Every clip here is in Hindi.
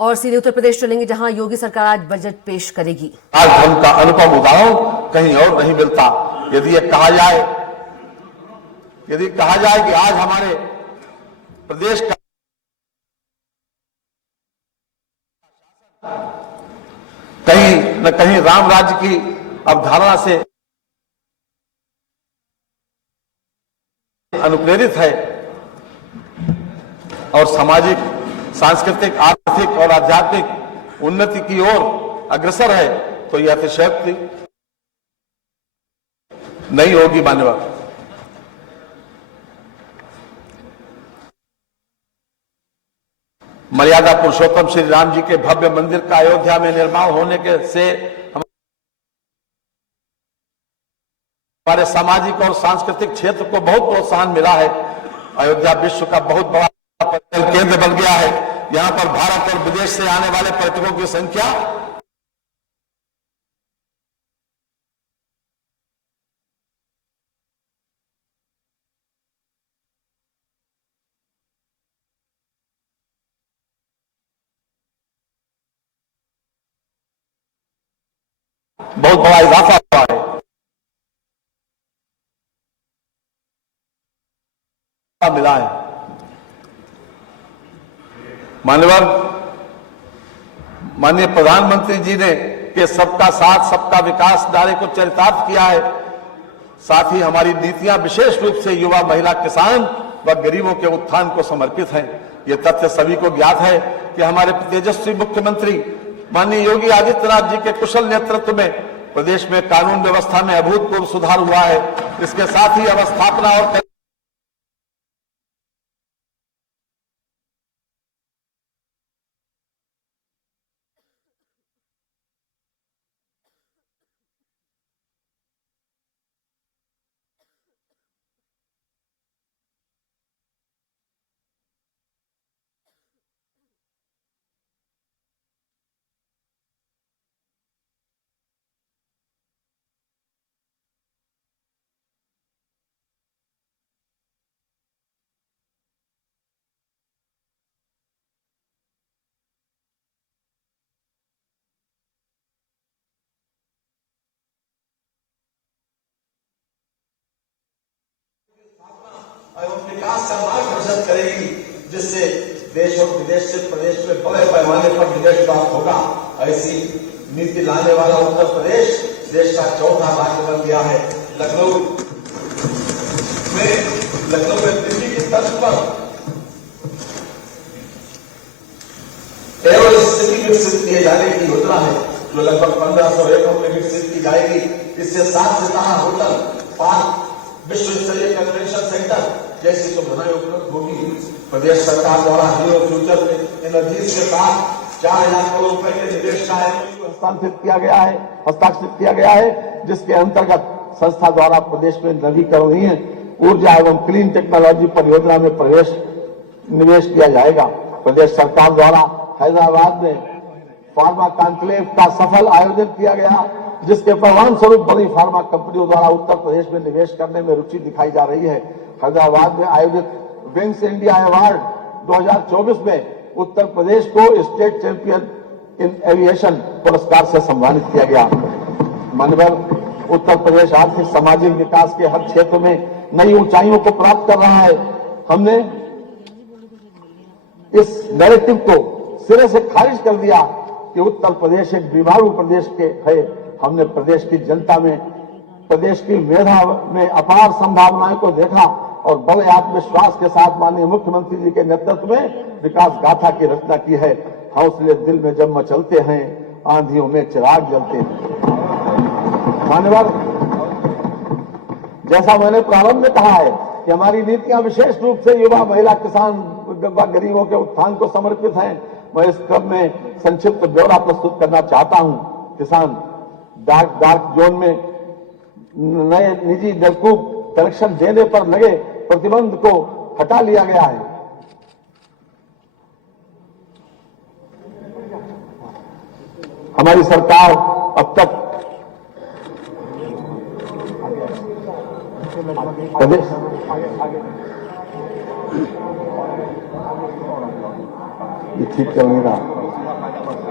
और सीधे उत्तर प्रदेश चलेंगे, जहां योगी सरकार आज बजट पेश करेगी। आज धर्म का अनुपम उदाहरण कहीं और नहीं मिलता। यदि कहा जाए कि आज हमारे प्रदेश का कहीं न कहीं राम राज्य की अवधारणा से अनुप्रेरित है और सामाजिक, सांस्कृतिक, आर्थिक और आध्यात्मिक उन्नति की ओर अग्रसर है, तो यह अतिशयोक्ति नहीं होगी मान्यवर। मर्यादा पुरुषोत्तम श्री राम जी के भव्य मंदिर का अयोध्या में निर्माण होने के से हमारे सामाजिक और सांस्कृतिक क्षेत्र को बहुत प्रोत्साहन मिला है। अयोध्या विश्व का बहुत बड़ा पर्यटन केंद्र बन गया है। यहां पर भारत और विदेश से आने वाले पर्यटकों की संख्या बहुत बड़ा इजाफा हुआ है। मिला है मान्यवर, माननीय प्रधानमंत्री जी ने के सबका साथ सबका विकास नारे को चरितार्थ किया है। साथ ही हमारी नीतियां विशेष रूप से युवा, महिला, किसान व गरीबों के उत्थान को समर्पित हैं। ये तथ्य सभी को ज्ञात है कि हमारे तेजस्वी मुख्यमंत्री माननीय योगी आदित्यनाथ जी के कुशल नेतृत्व में प्रदेश में कानून व्यवस्था में अभूतपूर्व सुधार हुआ है। इसके साथ ही अवस्थापना और एवं विकास का मार्ग प्रशस्त करेगी, जिससे देश और विदेश से प्रदेश में बड़े पैमाने पर निवेश प्राप्त होगा। ऐसी नीति लाने वाला उत्तर प्रदेश देश का चौथा राज्य बन गया है। लखनऊ में दिल्ली की तर्ज पर एवं सिटी विकसित किए जाने की योजना है, जो लगभग 1500 एकड़ में विकसित की जाएगी। इससे 7 सितारा होटल, पार्क, विश्व स्तरीय कन्वेंशन सेंटर जैसी सुविधाएं उपलब्ध होगी। प्रदेश सरकार द्वारा हीरो फ्यूचर एनर्जीज के साथ 4000 करोड़ रुपए के निवेश का हस्ताक्षरित किया गया है, जिसके अंतर्गत संस्था द्वारा प्रदेश में नवीकरणीय ऊर्जा एवं क्लीन टेक्नोलॉजी परियोजना में निवेश किया जाएगा। प्रदेश सरकार द्वारा हैदराबाद में फार्मा कॉन्क्लेव का सफल आयोजन किया गया, जिसके परिणाम स्वरूप बड़ी फार्मा कंपनियों द्वारा उत्तर प्रदेश में निवेश करने में रुचि दिखाई जा रही है। हैदराबाद में आयोजित विंग्स इंडिया अवार्ड 2024 में उत्तर प्रदेश को स्टेट चैंपियन इन एविएशन पुरस्कार से सम्मानित किया गया। माननीय उत्तर प्रदेश आर्थिक सामाजिक विकास के हर क्षेत्र में नई ऊंचाइयों को प्राप्त कर रहा है। हमने इस नैरेटिव को सिरे से खारिज कर दिया कि उत्तर प्रदेश एक बीमारू प्रदेश है। हमने प्रदेश की जनता में, प्रदेश की मेधा में अपार संभावनाओं को देखा और बड़े आत्मविश्वास के साथ माननीय मुख्यमंत्री जी के नेतृत्व में विकास गाथा की रचना की है। हौसले दिल में जब मचलते हैं, आंधियों में चिराग जलते हैं। मान्यवर, जैसा मैंने प्रारंभ में कहा है कि हमारी नीतियां विशेष रूप से युवा, महिला, किसान व गरीबों के उत्थान को समर्पित हैं। मैं इस क्रम में संक्षिप्त ब्यौरा प्रस्तुत करना चाहता हूं। किसान डार्क जोन में नए निजी नलकूप कनेक्शन देने पर लगे प्रतिबंध को हटा लिया गया है। हमारी सरकार अब तक प्रदेश ये ठीक चल नहीं रहा।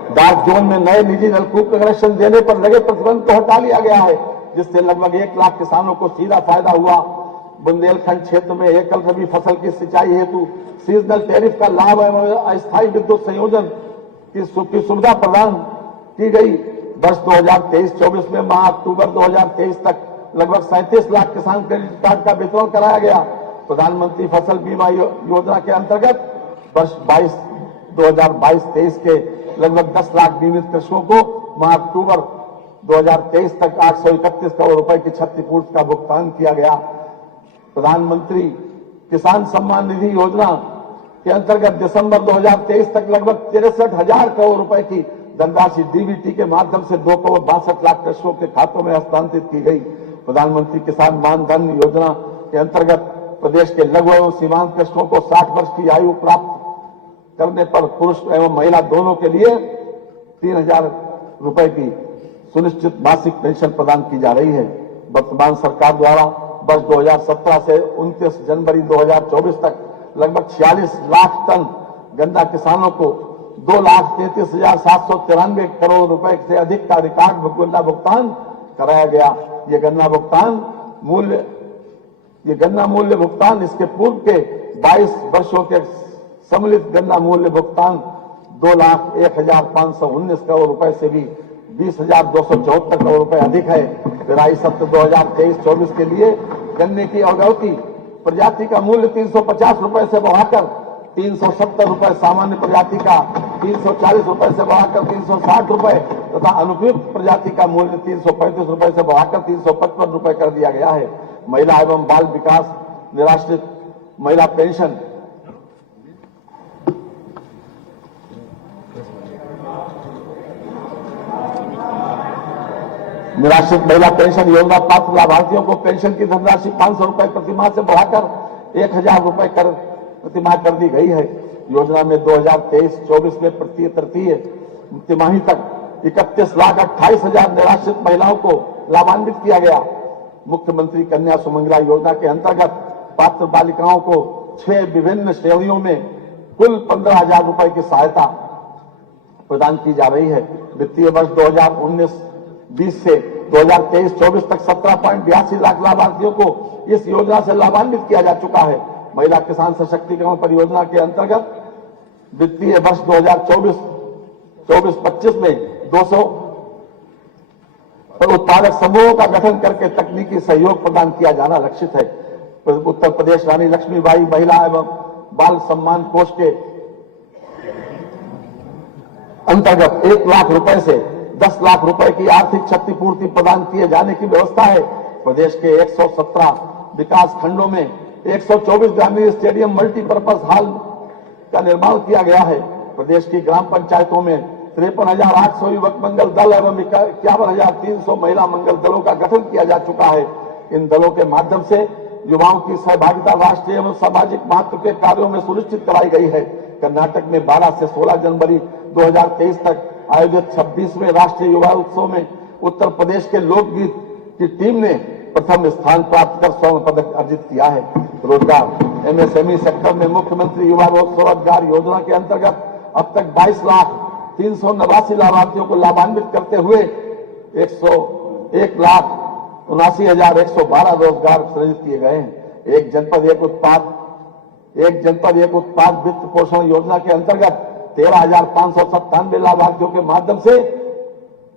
डार्क जोन में नए निजी नलकूप कनेक्शन देने पर लगे प्रतिबंध को हटा लिया गया है, जिससे लगभग 1 लाख किसानों को सीधा फायदा हुआ। बुंदेलखंड क्षेत्र में एकल रबी फसल की सिंचाई हेतु सीजनल टैरिफ का लाभ एवं अस्थायी विद्युत संयोजन की सुविधा प्रदान की गई। वर्ष 2023-24 में माह अक्टूबर 2023 तक लगभग 37 लाख किसान क्रेडिट कार्ड का वितरण कराया गया। प्रधानमंत्री फसल बीमा योजना के अंतर्गत वर्ष 2022-23 के लगभग 10 लाख बीमित कृषकों को माह अक्टूबर 2023 तक 831 करोड़ रुपए की क्षतिपूर्ति का भुगतान किया गया। प्रधानमंत्री किसान सम्मान निधि योजना के अंतर्गत दिसंबर 2023 तक लगभग 63,000 करोड़ रुपए की धनराशि डीबीटी के माध्यम से 2 करोड़ 62 लाख कृषकों के खातों में हस्तांतरित की गई। प्रधानमंत्री किसान मान धन योजना के अंतर्गत प्रदेश के लघु एवं सीमांत कृषकों को 60 वर्ष की आयु प्राप्त करने पर पुरुष एवं महिला दोनों के लिए 3,000 रुपए की सुनिश्चित मासिक पेंशन प्रदान की जा रही है। वर्तमान सरकार द्वारा वर्ष 2017 से 29 जनवरी 2024 तक लगभग 46 लाख टन गन्ना किसानों को 2,33,793 करोड़ रुपए से अधिक का रिकॉर्ड गन्ना भुगतान कराया गया। ये गन्ना मूल्य भुगतान इसके पूर्व के 22 वर्षों के सम्मिलित गन्ना मूल्य भुगतान 2,01,519 करोड़ रुपए से भी 20,274 करोड़ रुपए अधिक है। पेराई सत्र 2023-24 के लिए गन्ने की अवगौती प्रजाति का मूल्य 350 रुपए से बढ़ाकर 370 रुपए, सामान्य प्रजाति का 340 रुपए से बढ़ाकर 360 रुपए तथा अनुपयुक्त प्रजाति का मूल्य 335 रुपए से बढ़ाकर 355 रुपए कर दिया गया है। महिला एवं बाल विकास निराश्रित महिला पेंशन योजना पात्र लाभार्थियों को पेंशन की धनराशि 500 रुपए प्रतिमाह से बढ़ाकर 1,000 रुपए प्रतिमाह कर दी गई है। योजना में 2023-24 में तृतीय तिमाही तक 31,28,000 निराश्रित महिलाओं को लाभान्वित किया गया। मुख्यमंत्री कन्या सुमंगला योजना के अंतर्गत पात्र बालिकाओं को 6 विभिन्न श्रेणियों में कुल 15,000 रुपए की सहायता प्रदान की जा रही है। वित्तीय वर्ष 2019-20 से 2023-24 तक 17.82 लाख लाभार्थियों को इस योजना से लाभान्वित किया जा चुका है। महिला किसान सशक्तिकरण परियोजना के अंतर्गत वित्तीय वर्ष 2024-25 में 200 उत्पादक समूहों का गठन करके तकनीकी सहयोग प्रदान किया जाना लक्षित है। उत्तर प्रदेश रानी लक्ष्मीबाई महिला एवं बाल सम्मान कोष के अंतर्गत 1 लाख रुपए से 10 लाख रुपए की आर्थिक क्षतिपूर्ति प्रदान किए जाने की व्यवस्था है। प्रदेश के 117 विकास खंडों में 124 ग्रामीण स्टेडियम मल्टीपर्पज हॉल का निर्माण किया गया है। प्रदेश की ग्राम पंचायतों में 53,800 युवक मंगल दल एवं 51,300 महिला मंगल दलों का गठन किया जा चुका है। इन दलों के माध्यम से युवाओं की सहभागिता राष्ट्रीय एवं सामाजिक महत्व के कार्यों में सुनिश्चित कराई गई है। कर्नाटक में 12 से 16 जनवरी 2023 तक आयोजित 26वें राष्ट्रीय युवा उत्सव में उत्तर प्रदेश के लोकगीत की टीम ने प्रथम स्थान प्राप्त कर स्वर्ण पदक अर्जित किया है। रोजगार एमएसएमई सेक्टर में मुख्यमंत्री युवा स्वरोजगार योजना के अंतर्गत अब तक 22,389 लाभार्थियों को लाभान्वित करते हुए 1,79,112 रोजगार सृजित किए गए हैं। एक जनपद एक उत्पाद वित्त पोषण योजना के अंतर्गत 13,597 लाभार्थियों के माध्यम से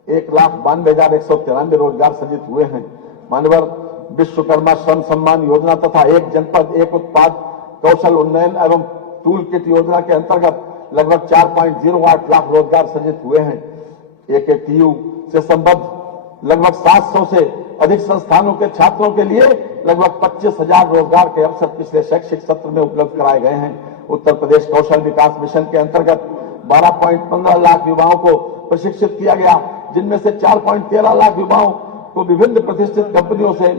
1,92,193 रोजगार सृजित हुए हैं। मानवर विश्वकर्मा श्रम सम्मान योजना तथा एक जनपद एक उत्पाद कौशल उन्नयन एवं टूल किट योजना के अंतर्गत लगभग 4.08 लाख रोजगार सृजित हुए हैं। AKTU से संबद्ध लगभग 700 से अधिक संस्थानों के छात्रों के लिए लगभग 25,000 रोजगार के अवसर पिछले शैक्षिक सत्र में उपलब्ध कराए गए हैं। उत्तर प्रदेश कौशल विकास मिशन के अंतर्गत 12.15 लाख युवाओं को प्रशिक्षित किया गया, जिनमें से 4.13 लाख युवाओं को विभिन्न प्रतिष्ठित कंपनियों से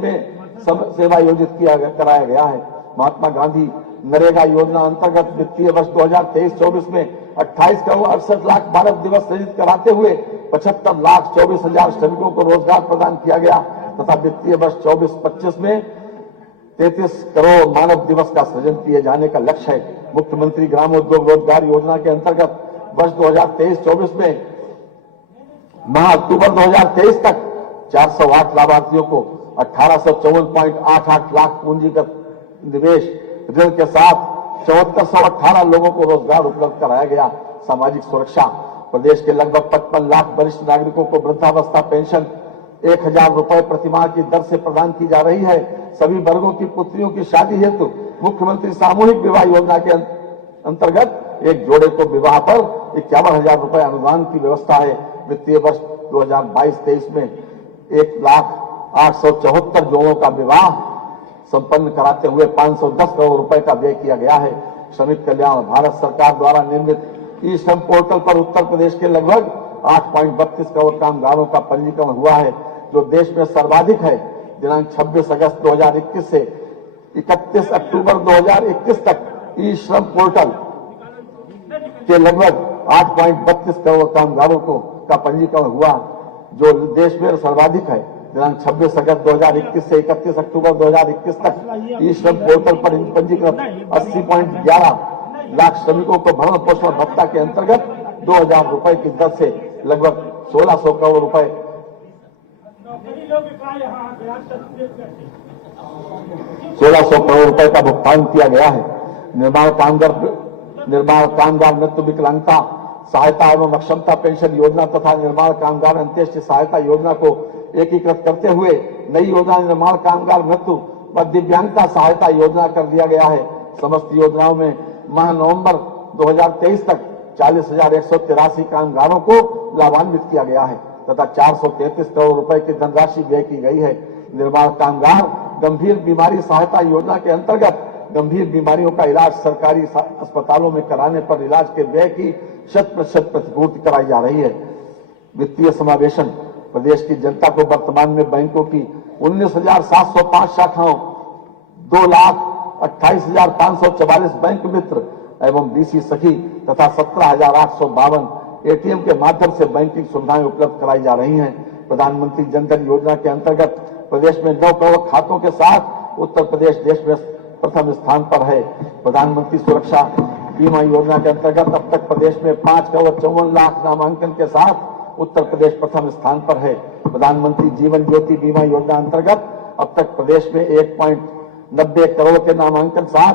सेवा योजित कराया गया है। महात्मा गांधी नरेगा योजना अंतर्गत वित्तीय वर्ष 2023-24 में 28 करोड़ 68 लाख भारत दिवस सृजित कराते हुए 75,24,000 श्रमिकों को रोजगार प्रदान किया गया तथा वित्तीय वर्ष 24-25 में 33 करोड़ मानव दिवस का सृजन किए जाने का लक्ष्य है। मुख्यमंत्री ग्रामोद्योग रोजगार योजना के अंतर्गत वर्ष 2023-24 में माह अक्टूबर 2023 तक 408 लाभार्थियों को 1854.88 लाख पूंजीगत निवेश ऋण के साथ 7418 लोगों को रोजगार उपलब्ध कराया गया। सामाजिक सुरक्षा, प्रदेश के लगभग 55 लाख वरिष्ठ नागरिकों को वृद्धावस्था पेंशन 1000 रुपए प्रतिमाह की दर से प्रदान की जा रही है। सभी वर्गों की पुत्रियों की शादी हेतु मुख्यमंत्री सामूहिक विवाह योजना के अंतर्गत एक जोड़े को विवाह पर 51,000 रुपए अनुदान की व्यवस्था है। वित्तीय वर्ष 2022-23 में 1,08,74 जोड़ों का विवाह संपन्न कराते हुए 510 करोड़ रुपए का व्यय किया गया है। श्रमिक कल्याण, भारत सरकार द्वारा निर्मित ई श्रम पोर्टल पर उत्तर प्रदेश के लगभग 8.32 करोड़ कामगारों का पंजीकरण हुआ है, जो देश में सर्वाधिक है। दिनांक 26 अगस्त 2021 से 31 अक्टूबर 2021 तक ई श्रम पोर्टल के लगभग 8.32 करोड़ कामगारों का पंजीकरण हुआ, जो देश में सर्वाधिक है। दिनांक 26 अगस्त 2021 से 31 अक्टूबर 2021 तक ई श्रम पोर्टल पर पंजीकृत 80.11 लाख श्रमिकों को भरण पोषण भत्ता के अंतर्गत 2,000 रुपए की दर से लगभग 1,600 करोड़ रुपए 1,600 करोड़ रुपए का भुगतान किया गया है। निर्माण कामगार मृत्यु विकलांगता सहायता एवं अक्षमता पेंशन योजना तथा निर्माण कामगार अंत्येष्टि सहायता योजना को एकीकृत करते हुए नई योजना निर्माण कामगार मृत्यु व दिव्यांगता सहायता योजना कर दिया गया है। समस्त योजनाओं में माह नवंबर 2023 तक 40,183 कामगारों को लाभान्वित किया गया है तथा 433 करोड़ रुपए की धनराशि व्यय की गई है। निर्माण कामगार गंभीर बीमारी सहायता योजना के अंतर्गत गंभीर बीमारियों का इलाज सरकारी अस्पतालों में कराने पर इलाज के व्यय की 100% प्रतिपूर्ति कराई जा रही है। वित्तीय समावेशन, प्रदेश की जनता को वर्तमान में बैंकों की 19,705 शाखाओं, 2,28,544 बैंक मित्र एवं बीसी सखी तथा 17,852 एटीएम के माध्यम से बैंकिंग सुविधाएं उपलब्ध कराई जा रही हैं। प्रधानमंत्री जनधन योजना के अंतर्गत प्रदेश में 9 करोड़ खातों के साथ उत्तर प्रदेश देश में प्रथम स्थान पर है। प्रधानमंत्री सुरक्षा बीमा योजना के अंतर्गत अब तक प्रदेश में 5 करोड़ 54 लाख नामांकन के साथ उत्तर प्रदेश प्रथम स्थान पर है। प्रधानमंत्री जीवन ज्योति बीमा योजना अंतर्गत अब तक प्रदेश में 1.90 करोड़ के नामांकन साथ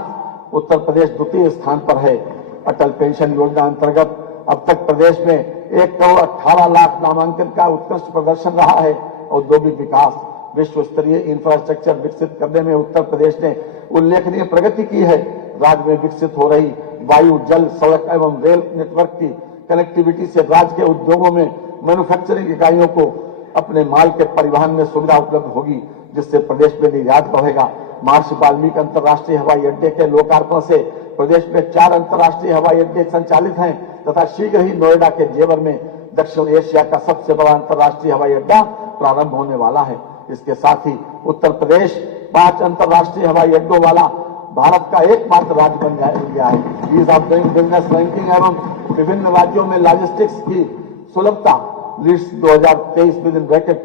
उत्तर प्रदेश द्वितीय स्थान पर है। अटल पेंशन योजना अंतर्गत अब तक प्रदेश में 1 करोड़ 18 लाख नामांकन का उत्कृष्ट प्रदर्शन रहा है। औद्योगिक विकास, विश्व स्तरीय इंफ्रास्ट्रक्चर विकसित करने में उत्तर प्रदेश ने उल्लेखनीय प्रगति की है। राज्य में विकसित हो रही वायु, जल, सड़क एवं रेल नेटवर्क की कनेक्टिविटी से राज्य के उद्योगों में मैन्युफैक्चरिंग इकाइयों को अपने माल के परिवहन में सुविधा उपलब्ध होगी, जिससे प्रदेश में निर्यात बढ़ेगा। महर्षि वाल्मीकि अंतर्राष्ट्रीय हवाई अड्डे के लोकार्पण से प्रदेश में 4 अंतर्राष्ट्रीय हवाई अड्डे संचालित हैं तथा शीघ्र ही नोएडा के जेवर में दक्षिण एशिया का सबसे बड़ा अंतर्राष्ट्रीय हवाई अड्डा प्रारंभ होने वाला है। इसके साथ ही उत्तर प्रदेश 5 अंतर्राष्ट्रीय हवाई अड्डों वाला भारत का एकमात्र राज्य बन गया है। Ease of doing business ranking एवं विभिन्न राज्यों में लॉजिस्टिक्स की सुलभता list 2023 with in bracket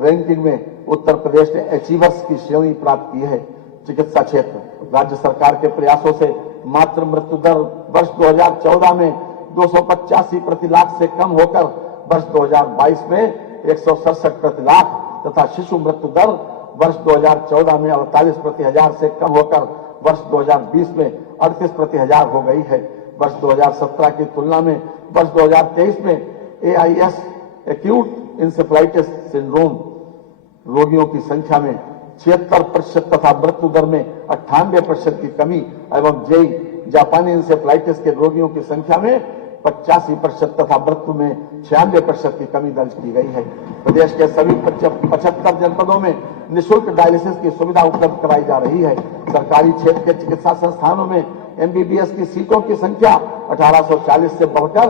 ranking में उत्तर प्रदेश ने अचीवर्स की श्रेणी प्राप्त की है। चिकित्सा क्षेत्र, राज्य सरकार के प्रयासों से मातृ मृत्यु दर वर्ष 2014 में 285 प्रति लाख से कम होकर वर्ष 2022 में 167 प्रति लाख तथा शिशु मृत्यु दर वर्ष 2014 में 48 प्रति हजार से कम होकर वर्ष 2020 में 38 प्रति हजार हो गई है। वर्ष 2017 की तुलना में वर्ष 2023 में AIS एक्यूट इंसेफ्लाइटिस सिंड्रोम रोगियों की संख्या में 76% तथा मृत्यु दर में 98% की कमी एवं जापानी इंसेफ्लाइटिस के रोगियों की संख्या में 85% तथा मृत्यु में 96% की कमी दर्ज की गई है। प्रदेश के सभी 75 जनपदों में निःशुल्क डायलिसिस की सुविधा उपलब्ध कराई जा रही है। सरकारी क्षेत्र के चिकित्सा संस्थानों में MBBS की सीटों की संख्या 1840 से बढ़कर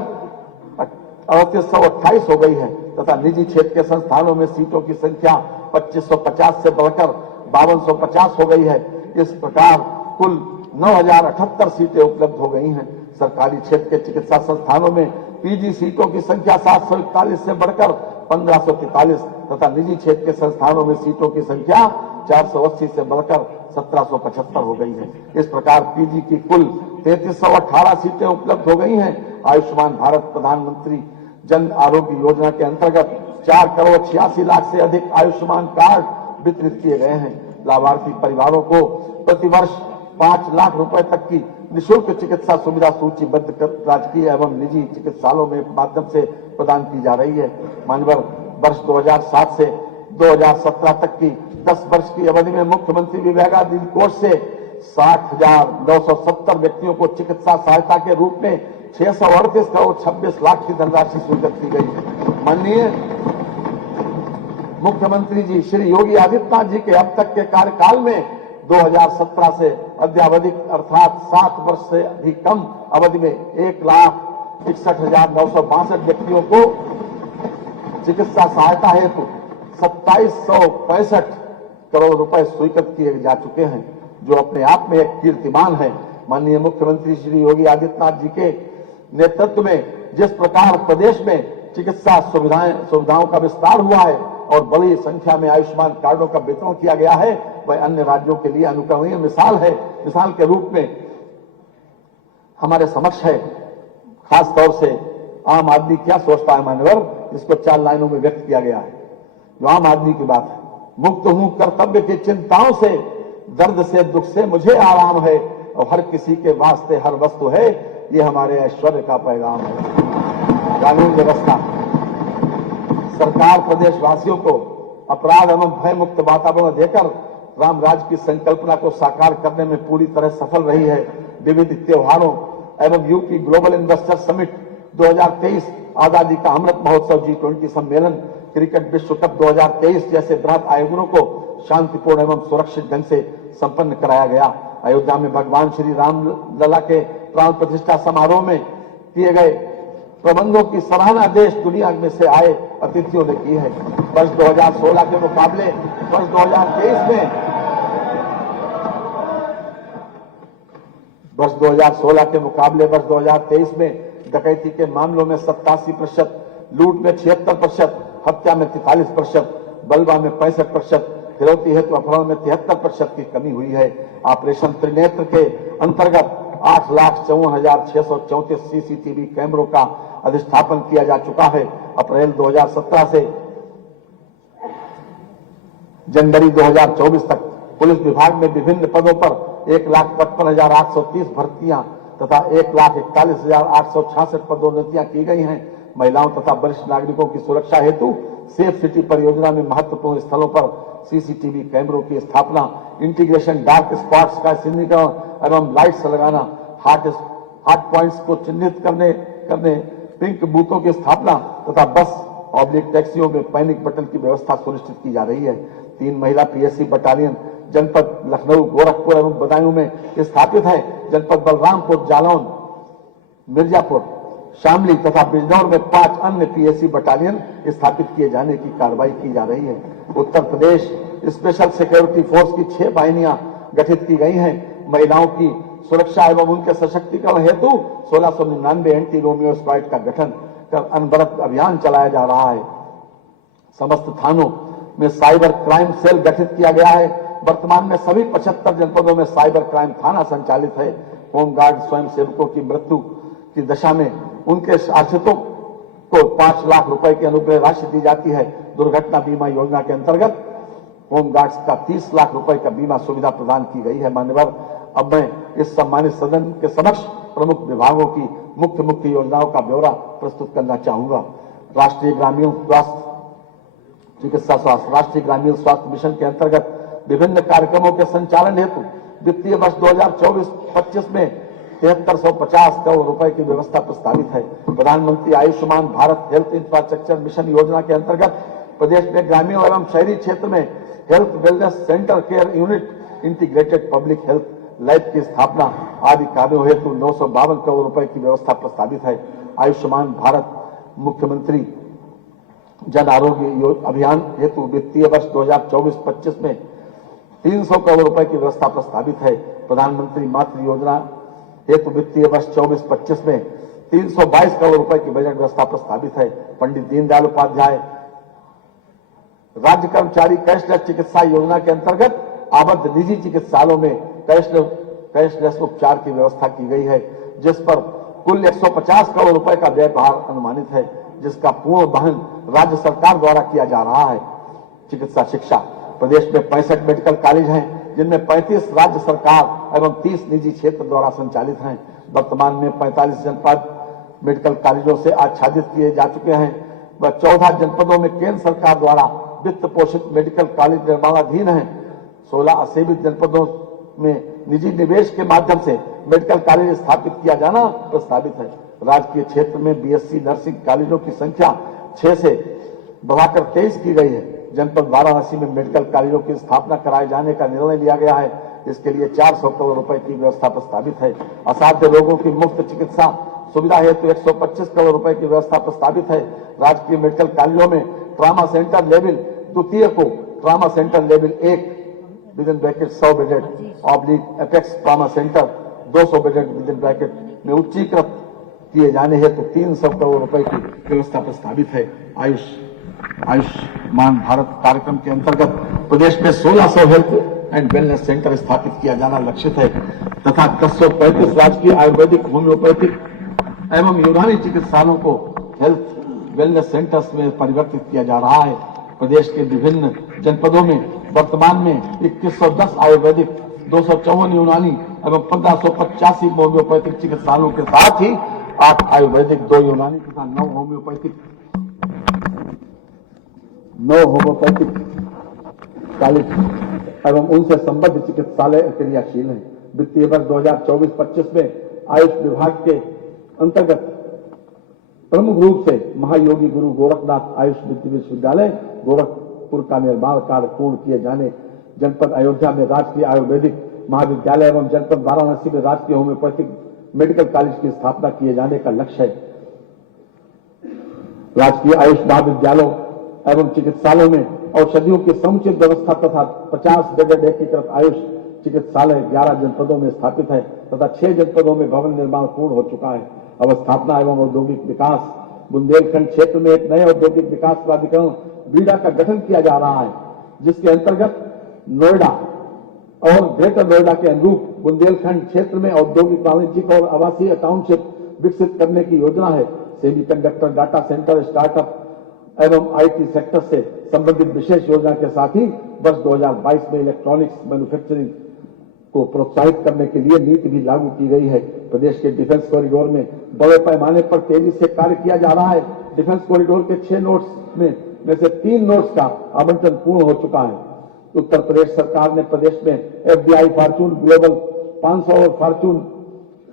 3828 हो गई है तथा निजी क्षेत्र के संस्थानों में सीटों की संख्या 2550 से बढ़कर 5250 हो गई है। इस प्रकार कुल 9,078 सीटें उपलब्ध हो गई हैं। सरकारी क्षेत्र के चिकित्सा संस्थानों में PG सीटों की संख्या 741 से बढ़कर 1543 तथा निजी क्षेत्र के संस्थानों में सीटों की संख्या 480 से बढ़कर 1775 हो गई है। इस प्रकार PG की कुल 3318 सीटें उपलब्ध हो गई हैं। आयुष्मान भारत प्रधानमंत्री जन आरोग्य योजना के अंतर्गत 4,86,00,000 से अधिक आयुष्मान कार्ड वितरित किए गए हैं। लाभार्थी परिवारों को प्रतिवर्ष 5 लाख रुपए तक की निःशुल्क चिकित्सा सुविधा सूचीबद्ध कर राजकीय एवं निजी चिकित्सालयों में माध्यम से प्रदान की जा रही है। मानवर वर्ष 2007 से 2017 तक की 10 वर्ष की अवधि में मुख्यमंत्री विवेकाधीन कोष से 60,970 व्यक्तियों को चिकित्सा सहायता के रूप में 638 करोड़ 26 लाख की धनराशि स्वीकृत की गई है। माननीय मुख्यमंत्री जी श्री योगी आदित्यनाथ जी के अब तक के कार्यकाल में 2017 से अद्यावधिक अर्थात 7 वर्ष से भी कम अवधि में 1,61,962 व्यक्तियों को चिकित्सा सहायता हेतु 2765 करोड़ रुपए स्वीकृत किए जा चुके हैं, जो अपने आप में एक कीर्तिमान है। माननीय मुख्यमंत्री श्री योगी आदित्यनाथ जी के नेतृत्व में जिस प्रकार प्रदेश में चिकित्सा सुविधाओं का विस्तार हुआ है और बड़ी संख्या में आयुष्मान कार्डों का वितरण किया गया है, वह अन्य राज्यों के लिए अनुकरणीय मिसाल है। मिसाल के रूप में हमारे समक्ष है। खास तौर से आम आदमी क्या सोचता है मान्यवर, इसको 4 लाइनों में व्यक्त किया गया है। जो आम आदमी की बात है, मुक्त हूं कर्तव्य की चिंताओं से, दर्द से दुख से मुझे आराम है, और हर किसी के वास्ते हर वस्तु है, ये हमारे ऐश्वर्य का पैगाम है। कानून व्यवस्था सरकार प्रदेशवासियों को अपराध एवं भय मुक्त वातावरण देकर राम राज्य की संकल्पना को साकार करने में पूरी तरह सफल रही है। विविध त्योहारों एवं यूपी ग्लोबल इन्वेस्टर समिट 2023, आजादी का अमृत महोत्सव, G20 सम्मेलन, क्रिकेट विश्व कप 2023 जैसे बृहद आयोजनों को शांतिपूर्ण एवं सुरक्षित ढंग से संपन्न कराया गया। अयोध्या में भगवान श्री राम लला के प्राण प्रतिष्ठा समारोह में किए गए प्रबंधों की सराहना देश दुनिया में से आए अतिथियों ने की है। वर्ष 2016 के मुकाबले वर्ष 2023 में डकैती के मामलों में 87%, लूट में 76%, हत्या में 43%, बलवा में 65%, फिरौती हेतु अपहरण में 73% की कमी हुई है। ऑपरेशन त्रिनेत्र के अंतर्गत 8,54,634 सीसीटीवी कैमरों का अधिष्ठापन किया जा चुका है। अप्रैल 2017 से जनवरी 2024 तक पुलिस विभाग में विभिन्न पदों पर 1,55,830 भर्तियां तथा 1,41,866 पदोन्नतियां की गई हैं। महिलाओं तथा वरिष्ठ नागरिकों की सुरक्षा हेतु सेफ सिटी परियोजना में महत्वपूर्ण स्थलों पर सीसीटीवी कैमरों की स्थापना, इंटीग्रेशन, डार्क स्पॉट्स का चिन्हीकरण एवं लाइट्स लगाना, हॉट पॉइंट्स को चिन्हित करने पिंक बूथों की स्थापना तथा बस ऑब्लिक टैक्सियों में पैनिक बटन की व्यवस्था सुनिश्चित की जा रही है। 3 महिला पीएससी बटालियन जनपद लखनऊ, गोरखपुर एवं बदायूं में स्थापित है। जनपद बलरामपुर, जालौन, मिर्जापुर, शामली तथा बिजनौर में 5 अन्य पीएससी बटालियन स्थापित किए जाने की कार्रवाई की जा रही है। Uttar Pradesh special security force की 6 वाहिनियां गठित की गई हैं। महिलाओं की सुरक्षा एवं उनके सशक्तिकरण हेतु 1699 एंटी रोमियो स्क्वाड का गठन कर अनवरत अभियान चलाया जा रहा है। समस्त थानों में साइबर क्राइम सेल गठित किया गया है। वर्तमान में सभी 75 जनपदों में साइबर क्राइम थाना संचालित है। होमगार्ड स्वयं सेवकों की मृत्यु की दशा में उनके आश्रितों को 5 लाख रुपए की अनुग्रह राशि दी जाती है। दुर्घटना बीमा योजना के अंतर्गत होमगार्ड्स का 30 लाख रुपए का बीमा सुविधा प्रदान की गई है। मान्यवर, अब मैं इस सम्मानित सदन के समक्ष प्रमुख विभागों की मुख्य योजनाओं का ब्यौरा प्रस्तुत करना चाहूंगा। राष्ट्रीय ग्रामीण स्वास्थ्य मिशन के अंतर्गत विभिन्न कार्यक्रमों के संचालन हेतु वित्तीय वर्ष 2024-25 में 7350 करोड़ रुपए की व्यवस्था प्रस्तावित है। प्रधानमंत्री Ayushman Bharat health infrastructure mission योजना के अंतर्गत प्रदेश में ग्रामीण एवं शहरी क्षेत्र में health wellness centre, care unit, integrated public health lab की स्थापना आदि कार्यों हेतु 952 करोड़ रुपए की व्यवस्था प्रस्तावित है। आयुष्मान भारत मुख्यमंत्री जन आरोग्य अभियान हेतु वित्तीय वर्ष 2024-25 में 300 करोड़ रुपए की व्यवस्था प्रस्तावित है। प्रधानमंत्री मातृ योजना हेतु वित्तीय वर्ष 24-25 में 322 करोड़ रुपए की बजट व्यवस्था प्रस्तावित है। पंडित दीनदयाल उपाध्याय राज्य कर्मचारी कैशलेस चिकित्सा योजना के अंतर्गत आबद्ध निजी चिकित्सालयों में कैशलेस उपचार की व्यवस्था की गई है, जिस पर कुल 150 करोड़ रुपए का व्यय भार अनुमानित है, जिसका पूर्ण वहन राज्य सरकार द्वारा किया जा रहा है। चिकित्सा शिक्षा, प्रदेश में 65 मेडिकल कॉलेज हैं, जिनमें 35 राज्य सरकार एवं 30 निजी क्षेत्र द्वारा संचालित हैं। वर्तमान में 45 जनपद मेडिकल कॉलेजों से आच्छादित किए जा चुके हैं व 14 जनपदों में केंद्र सरकार द्वारा वित्त पोषित मेडिकल कॉलेज निर्माणाधीन है। 16 असेवित जनपदों में निजी निवेश के माध्यम से मेडिकल कॉलेज स्थापित किया जाना प्रस्तावित है। राजकीय क्षेत्र में बीएससी नर्सिंग कॉलेजों की संख्या 6 से बढ़ाकर 23 की गई है। जनपद वाराणसी में मेडिकल कॉलेजों की स्थापना कराए जाने का निर्णय लिया गया है। इसके लिए 400 करोड़ रुपए की व्यवस्था प्रस्तावित है। असाध्य रोगों की मुफ्त चिकित्सा सुविधा हेतु 125 करोड़ रुपए की व्यवस्था प्रस्तावित है। राजकीय मेडिकल कॉलेजों में ट्रामा सेंटर लेवल द्वितीय को trauma centre level 1 within bracket 100 bedded oblique apex trauma centre 200 bedded within bracket में उच्चीकृत किए जाने हेतु 300 करोड़ रुपए की व्यवस्था प्रस्तावित है। आयुष्मान भारत कार्यक्रम के अंतर्गत प्रदेश में 1600 हेल्थ एंड वेलनेस सेंटर स्थापित किया जाना लक्षित है तथा 1035 राजकीय आयुर्वेदिक, होम्योपैथिक एवं यूनानी चिकित्सालयों को हेल्थ वेलनेस सेंटर्स में परिवर्तित किया जा रहा है। प्रदेश के विभिन्न जनपदों में वर्तमान में 2110 आयुर्वेदिक, 254 यूनानी एवं 1585 होम्योपैथिक चिकित्सालयों के साथ ही 8 आयुर्वेदिक, 2 यूनानी तथा 9 होम्योपैथिक कॉलेज एवं उनसे संबद्ध चिकित्सालय क्रियाशील हैं। वित्तीय वर्ष 2024-25 में आयुष विभाग के अंतर्गत प्रमुख रूप से महायोगी गुरु गोरखनाथ आयुष विश्वविद्यालय गोरखपुर का निर्माण कार्य पूर्ण किए जाने, जनपद अयोध्या में राजकीय आयुर्वेदिक महाविद्यालय एवं जनपद वाराणसी में राजकीय होम्योपैथिक मेडिकल कॉलेज की स्थापना किए जाने का लक्ष्य है। राजकीय आयुष महाविद्यालयों एवं चिकित्सालयों में औषधियों की समुचित व्यवस्था तथा 50 बेडेड एकीकृत आयुष चिकित्सालय 11 जनपदों में स्थापित है तथा 6 जनपदों में भवन निर्माण पूर्ण हो चुका है। अवस्थापना एवं औद्योगिक विकास, बुंदेलखंड क्षेत्र में एक नए औद्योगिक विकास प्राधिकरण बीडा का गठन किया जा रहा है, जिसके अंतर्गत नोएडा और ग्रेटर नोएडा के अनुरूप बुंदेलखंड क्षेत्र में औद्योगिक, वाणिज्यिक और आवासीय टाउनशिप विकसित करने की योजना है। सेमीकंडक्टर, डाटा सेंटर, स्टार्टअप एवं आईटी सेक्टर से संबंधित विशेष योजना के साथ ही वर्ष 2022 में इलेक्ट्रॉनिक्स मैन्युफैक्चरिंग को प्रोत्साहित करने के लिए नीति भी लागू की गई है। प्रदेश के डिफेंस कॉरिडोर में बड़े पैमाने पर तेजी से कार्य किया जा रहा है। डिफेंस कॉरिडोर के 6 नोड्स में से 3 नोड्स का आवंटन पूर्ण हो चुका है। उत्तर प्रदेश सरकार ने प्रदेश में एफडीआई, फॉर्चून ग्लोबल 500 और फॉर्चून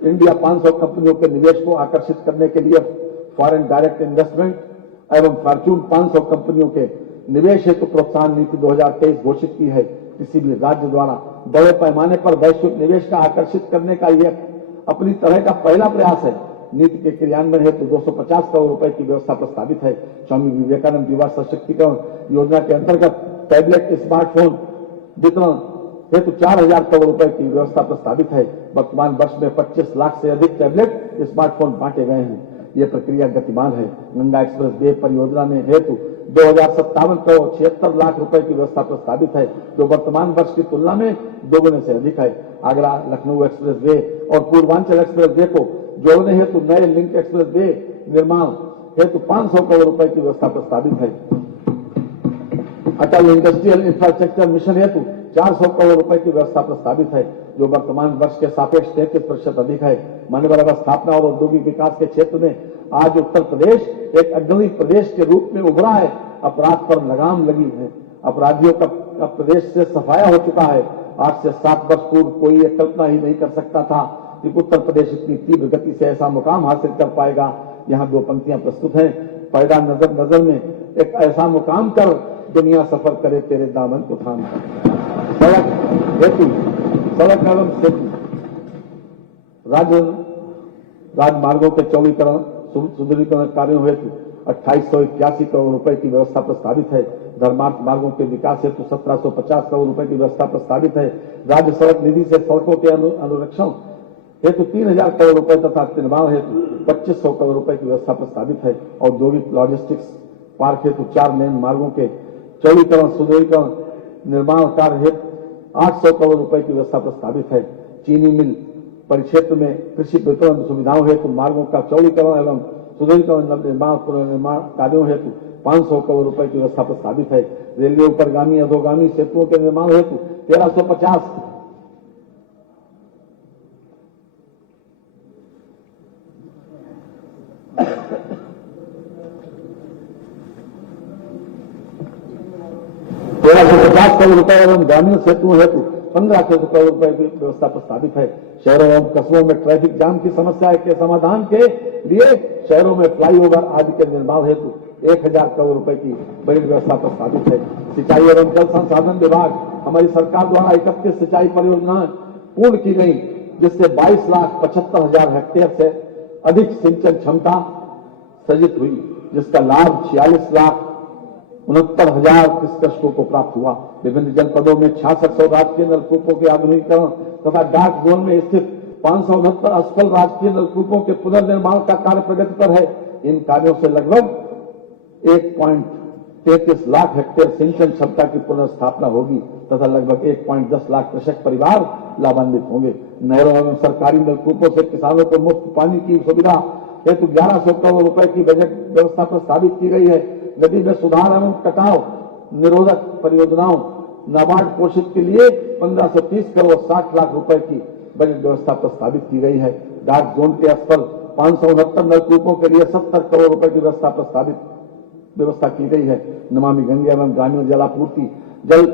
इंडिया 500 कंपनियों के निवेश को आकर्षित करने के लिए फॉरेन डायरेक्ट इन्वेस्टमेंट एवं फॉर्चून 500 कंपनियों के निवेश हेतु प्रोत्साहन नीति 2023 घोषित की है। किसी भी राज्य द्वारा बड़े पैमाने पर वैश्विक निवेश का आकर्षित करने का यह अपनी तरह का पहला प्रयास है। नीति के क्रियान्वयन हेतु 250 करोड़ रुपए की व्यवस्था प्रस्तावित है। स्वामी विवेकानंद युवा सशक्तिकरण योजना के अंतर्गत टैबलेट, स्मार्टफोन वितरण हेतु 4000 करोड़ रुपए की व्यवस्था प्रस्तावित है। वर्तमान वर्ष में 25 लाख से अधिक टैबलेट, स्मार्टफोन बांटे गए हैं। यह प्रक्रिया गतिमान है। गंगा एक्सप्रेस वे परियोजना में हेतु 2057 करोड़ 76 लाख रुपए की व्यवस्था प्रस्तावित है, जो वर्तमान वर्ष की तुलना में दोगुने से अधिक है। आगरा लखनऊ एक्सप्रेस वे और पूर्वांचल एक्सप्रेस वे को जोड़ने हेतु नए लिंक एक्सप्रेस वे निर्माण हेतु 500 करोड़ रुपए की व्यवस्था प्रस्तावित है। अटल इंडस्ट्रियल इंफ्रास्ट्रक्चर मिशन हेतु 400 करोड़ रुपए की व्यवस्था प्रस्तावित है, जो वर्तमान वर्ष के सापेक्ष 33% अधिक है। मानव अवस्थापना और औद्योगिक विकास के क्षेत्र में आज उत्तर प्रदेश एक अग्रणी प्रदेश के रूप में उभरा है। अपराध पर लगाम लगी है। अपराधियों का प्रदेश से सफाया हो चुका है। आज से 7 वर्ष पूर्व कोई यह कल्पना ही नहीं कर सकता था कि उत्तर प्रदेश इतनी तीव्र गति से ऐसा मुकाम हासिल कर पाएगा। यहाँ 2 पंक्तियां प्रस्तुत हैं। पैदा नजर नजर में एक ऐसा मुकाम कर, दुनिया सफर करे तेरे दामन को थाम कर। सड़क एवं सेतु, राजमार्गों के चौड़ीकरण, सुदृढ़ीकरण कार्यों हेतु 2881 करोड़ रुपए की व्यवस्था प्रस्तावित है। धर्मार्थ मार्गों के विकास हेतु 1750 करोड़ रुपए की व्यवस्था प्रस्तावित है। राज्य सड़क निधि से सड़कों के अनुरक्षण हेतु 3000 करोड़ रुपए तथा निर्माण हेतु 2500 करोड़ रुपए की व्यवस्था प्रस्तावित है। औद्योगिक लॉजिस्टिक्स पार्क हेतु 4 लेन मार्गों के चौड़ीकरण, सुदृढ़ीकरण, निर्माण कार्य हेतु 800 करोड़ रुपए की व्यवस्था प्रस्तावित है। चीनी मिल परिक्षेत्र में कृषि वितरण सुविधाओं हेतु मार्गों का चौड़ीकरण एवं सुदृढ़ीकरण, निर्माण, पुनर्निर्माण कार्यों हेतु 500 करोड़ रुपए की व्यवस्था प्रस्तावित है। रेलवे ऊपरगामी अधोगामी सेतुओं के निर्माण हेतु 1350 करोड़ रुपए एवं ग्रामीण सेतुओं हेतु 1500 करोड़ रुपए की व्यवस्था प्रस्तावित है। शहरों एवं कस्बों में ट्रैफिक जाम की समस्या के समाधान के लिए शहरों में फ्लाईओवर आदि के निर्माण हेतु 1000 करोड़ रुपए की बजट व्यवस्था प्रस्तावित है। सिंचाई एवं जल संसाधन विभाग हमारी सरकार द्वारा 31 सिंचाई परियोजनाएं पूर्ण की गई, जिससे 22,75,000 हेक्टेयर से अधिक सिंचन क्षमता सृजित हुई, जिसका लाभ 46,69,000 कृषकों को प्राप्त हुआ। विभिन्न जनपदों में 6600 राजकीय नलकूपों के आधुनिकीकरण तथा डाक जोन में स्थित 569 असफल राजकीय नलकूपों के पुनर्निर्माण का कार्य प्रगति पर है। इन कार्यों से लगभग 1.33 लाख हेक्टेयर सिंचन क्षमता की पुनर्स्थापना होगी तथा लगभग 1.10 लाख कृषक परिवार लाभान्वित होंगे। नहरों एवं सरकारी नलकूपों से किसानों को मुफ्त पानी की सुविधा हेतु 1100 करोड़ रुपए की बजट व्यवस्था प्रस्तावित की गई है। नदी में सुधार एवं कटाव निरोधक परियोजनाओं नाबार्ड पोषित के लिए 1530 करोड़ 60 लाख रुपए की बजट व्यवस्था प्रस्तावित की गई है। डाक जोन के असफल 569 नलकूपों के लिए 70 करोड़ रुपए की व्यवस्था की गई है। नमामि गंगे एवं ग्रामीण जलापूर्ति जल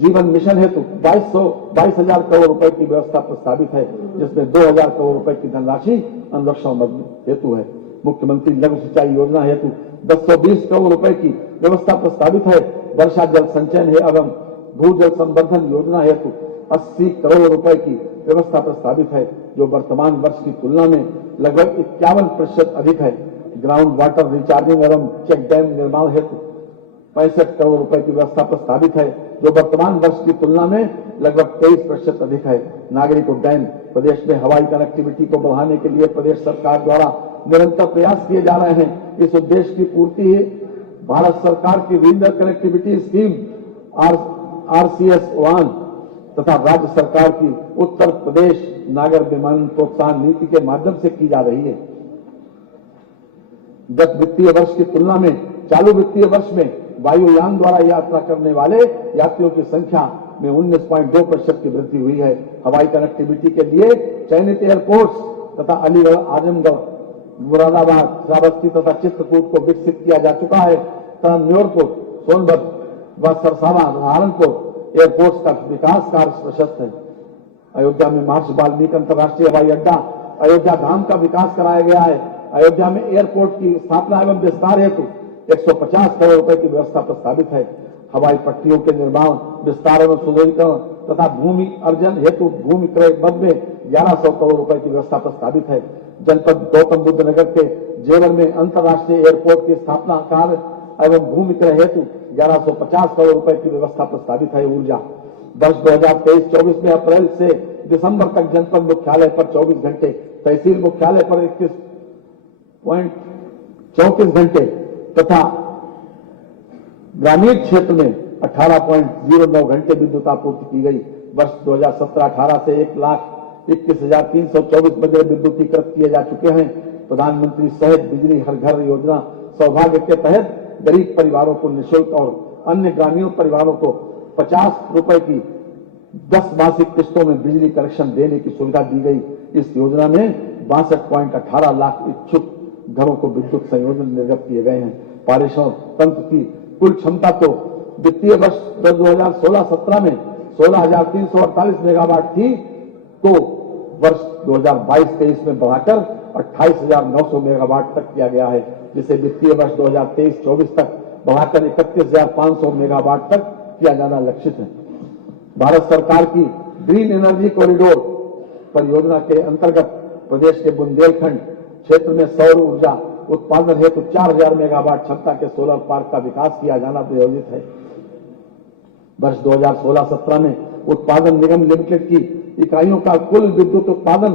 जीवन मिशन हेतु 22,000 करोड़ रुपए की व्यवस्था प्रस्तावित है, जिसमें 2,000 करोड़ रुपए की धनराशि अनुरक्षण मद हेतु है। मुख्यमंत्री लघु सिंचाई योजना हेतु 220 करोड़ रुपए की व्यवस्था प्रस्तावित है। वर्षा जल संचयन एवं भूजल संवर्धन योजना हेतु 80 करोड़ रुपए की व्यवस्था प्रस्तावित है, जो वर्तमान वर्ष की तुलना में लगभग 51% अधिक है। ग्राउंड वाटर रिचार्जिंग एवं चेक डैम निर्माण हेतु 65 करोड़ रुपए की व्यवस्था प्रस्तावित है, जो वर्तमान वर्ष की तुलना में लगभग 23% अधिक है। नागरिक उड्डयन प्रदेश में हवाई कनेक्टिविटी को बढ़ाने के लिए प्रदेश सरकार द्वारा निरंतर प्रयास किए जा रहे हैं। इस उद्देश्य की पूर्ति भारत सरकार की रीजनल कनेक्टिविटी स्कीम RCS-1 तथा राज्य सरकार की उत्तर प्रदेश नागर विमानन प्रोत्साहन नीति के माध्यम से की जा रही है। गत वित्तीय वर्ष की तुलना में चालू वित्तीय वर्ष में वायुयान द्वारा यात्रा करने वाले यात्रियों की संख्या में 19.2% की वृद्धि हुई है। हवाई कनेक्टिविटी के लिए चयनित एयरपोर्ट्स तथा अलीगढ़, आजमगढ़, मुरादाबाद, श्रावस्ती तथा चित्रकूट को विकसित किया जा चुका है तथा न्योरपुर, सोनभद्र व सरसावा, सहारनपुर एयरपोर्ट्स का विकास कार्य प्रशस्त है। अयोध्या में महर्षि वाल्मीकि अंतर्राष्ट्रीय हवाई अड्डा अयोध्या धाम का विकास कराया गया है। अयोध्या में एयरपोर्ट की स्थापना एवं विस्तार हेतु 150 करोड़ रुपए की व्यवस्था प्रस्तावित है। हवाई पट्टियों के निर्माण, विस्तार एवं सुदृढ़ीकरण तथा भूमि अर्जन हेतु भूमि क्रय मद में 1100 करोड़ रुपए की व्यवस्था प्रस्तावित है। जनपद गौतम बुद्ध नगर के जेवर में अंतर्राष्ट्रीय एयरपोर्ट की स्थापना कार्य एवं भूमि क्रय हेतु 1150 करोड़ रुपए की व्यवस्था प्रस्तावित है। ऊर्जा वर्ष 2023-24 में अप्रैल से दिसंबर तक जनपद मुख्यालय पर 24 घंटे, तहसील मुख्यालय पर 21.34 घंटे तथा ग्रामीण क्षेत्र में 18.09 घंटे विद्युत आपूर्ति की गई। वर्ष 2017-18 से 1,21,324 बजे विद्युतीकृत किए जा चुके हैं। प्रधानमंत्री सहज बिजली हर घर योजना सौभाग्य के तहत गरीब परिवारों को निःशुल्क और अन्य ग्रामीण परिवारों को 50 रुपए की 10 मासिक किस्तों में बिजली कनेक्शन देने की सुविधा दी गई। इस योजना में 62.18 लाख इच्छुक घरों को विद्युत संयोजन निर्गत किए गए हैं। पारेषण तंत्र की कुल क्षमता तो वित्तीय वर्ष 2016-17 में 16,348 मेगावाट थी, तो वर्ष 2022-23 में बढ़ाकर 28,900 मेगावाट तक किया गया है, जिसे वित्तीय वर्ष 2023-24 तक बढ़ाकर 31,500 मेगावाट तक किया जाना लक्षित है। भारत सरकार की ग्रीन एनर्जी कॉरिडोर परियोजना के अंतर्गत प्रदेश के बुंदेलखंड क्षेत्र में सौर ऊर्जा उत्पादन हेतु 4,000 मेगावाट क्षमता के सोलर पार्क का विकास किया जाना प्रयोजित है। वर्ष 2016-17 में उत्पादन निगम लिमिटेड की इकाइयों का कुल विद्युत उत्पादन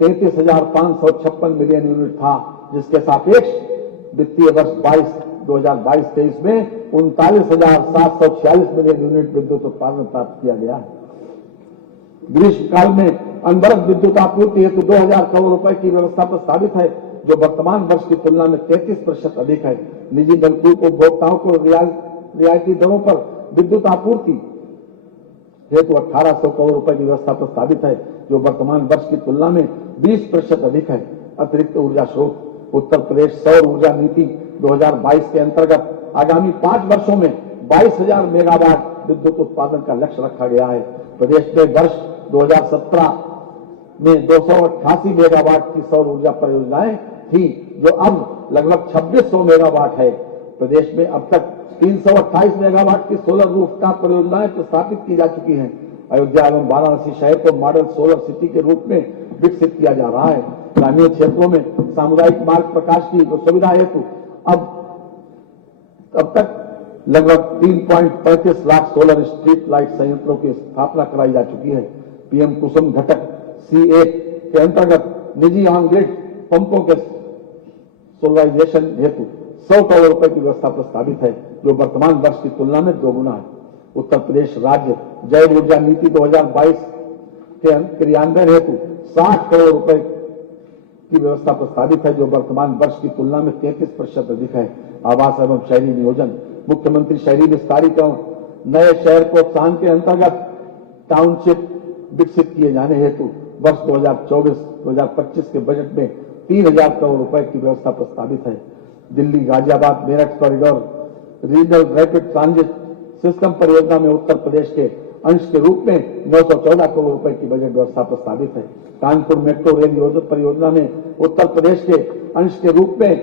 33,556 मिलियन यूनिट था, जिसके सापेक्ष वित्तीय वर्ष 2022-23 में 39,746 मिलियन यूनिट विद्युत उत्पादन प्राप्त किया गया है। ग्रीष्मकाल में अनवरत विद्युत आपूर्ति हेतु 2000 करोड़ रुपए की व्यवस्था प्रस्तावित है, जो वर्तमान वर्ष की तुलना में 33% अधिक है। निजी नलकूप उपभोक्ताओं को रियायती दरों पर विद्युत आपूर्ति हेतु 1800 करोड़ रुपए की व्यवस्था प्रस्तावित है, जो वर्तमान वर्ष की तुलना में 20% अधिक है। अतिरिक्त ऊर्जा स्रोत उत्तर प्रदेश सौर ऊर्जा नीति 2022 के अंतर्गत आगामी 5 वर्षों में 22,000 मेगावाट विद्युत उत्पादन का लक्ष्य रखा गया है। प्रदेश में वर्ष 2017 में 288 मेगावाट की सौर ऊर्जा परियोजनाएं थी, जो अब लगभग 2600 मेगावाट है। प्रदेश में अब तक 328 मेगावाट की सोलर रूफटॉप परियोजनाएं प्रस्तावित की जा चुकी हैं। अयोध्या एवं वाराणसी शहर को मॉडल सोलर सिटी के रूप में विकसित किया जा रहा है। ग्रामीण क्षेत्रों में सामुदायिक मार्ग प्रकाश की सुविधा हेतु अब तक लगभग 3.35 लाख सोलर स्ट्रीट लाइट संयंत्रों की स्थापना कराई जा चुकी है। पीएम कुसुम घटक C1 के अंतर्गत निजी ऑन ग्रिड पंपों के सोलराइजेशन हेतु 100 करोड़ रुपए की व्यवस्था प्रस्तावित है, जो वर्तमान वर्ष की तुलना में 2 गुना है। उत्तर प्रदेश राज्य जैव ऊर्जा नीति 2022 के क्रियान्वयन हेतु 60 करोड़ रुपए की व्यवस्था प्रस्तावित है, जो वर्तमान वर्ष की तुलना में 33% अधिक है। आवास एवं शहरी नियोजन मुख्यमंत्री शहरी विस्तारीकरण नए शहर प्रोत्साहन के अंतर्गत टाउनशिप विकसित किए जाने हेतु वर्ष 2024-2025 के बजट में 3000 करोड़ रुपए की व्यवस्था प्रस्तावित है। Delhi Ghaziabad Meerut corridor regional rapid transit system परियोजना में उत्तर प्रदेश के अंश के रूप में 914 करोड़ रुपए की बजट व्यवस्था प्रस्तावित है। कानपुर मेट्रो रेल परियोजना में उत्तर प्रदेश के अंश के रूप में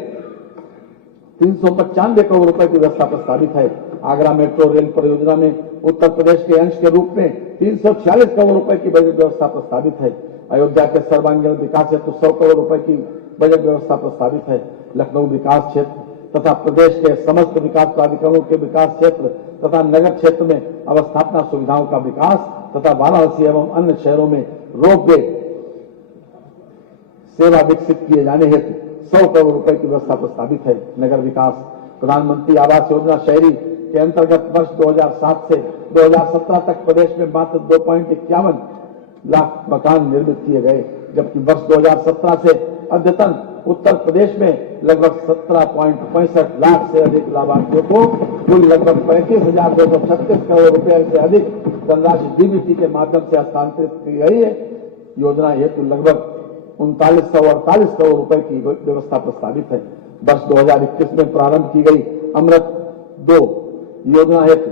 395 करोड़ रुपए की व्यवस्था प्रस्तावित है। आगरा मेट्रो रेल परियोजना में उत्तर प्रदेश के अंश के रूप में 346 करोड़ रुपए की बजट व्यवस्था प्रस्तावित है। अयोध्या के सर्वांगीण विकास हेतु 100 करोड़ रुपए की बजट व्यवस्था प्रस्तावित है। लखनऊ विकास क्षेत्र तथा प्रदेश के समस्त विकास प्राधिकरणों के विकास क्षेत्र तथा नगर क्षेत्र में अवस्थापना सुविधाओं का विकास तथा वाराणसी एवं अन्य शहरों में रोपवे सेवा विकसित किए जाने हेतु 100 करोड़ रुपए की व्यवस्था प्रस्तावित है। नगर विकास प्रधानमंत्री आवास योजना शहरी के अंतर्गत वर्ष 2007 से 2017 तक प्रदेश में मात्र 2.51 लाख मकान निर्मित किए गए, जबकि वर्ष 2017 से अद्यतन उत्तर प्रदेश में लगभग 17.65 लाख से अधिक लाभार्थियों को कुल लगभग 35,236 करोड़ रुपए से अधिक धनराशि डीबीटी के माध्यम से हस्तांतरित की गई है। योजना हेतु लगभग 3948 करोड़ रुपए की व्यवस्था प्रस्तावित है। वर्ष 2021 में प्रारंभ की गई अमृत 2 योजना हेतु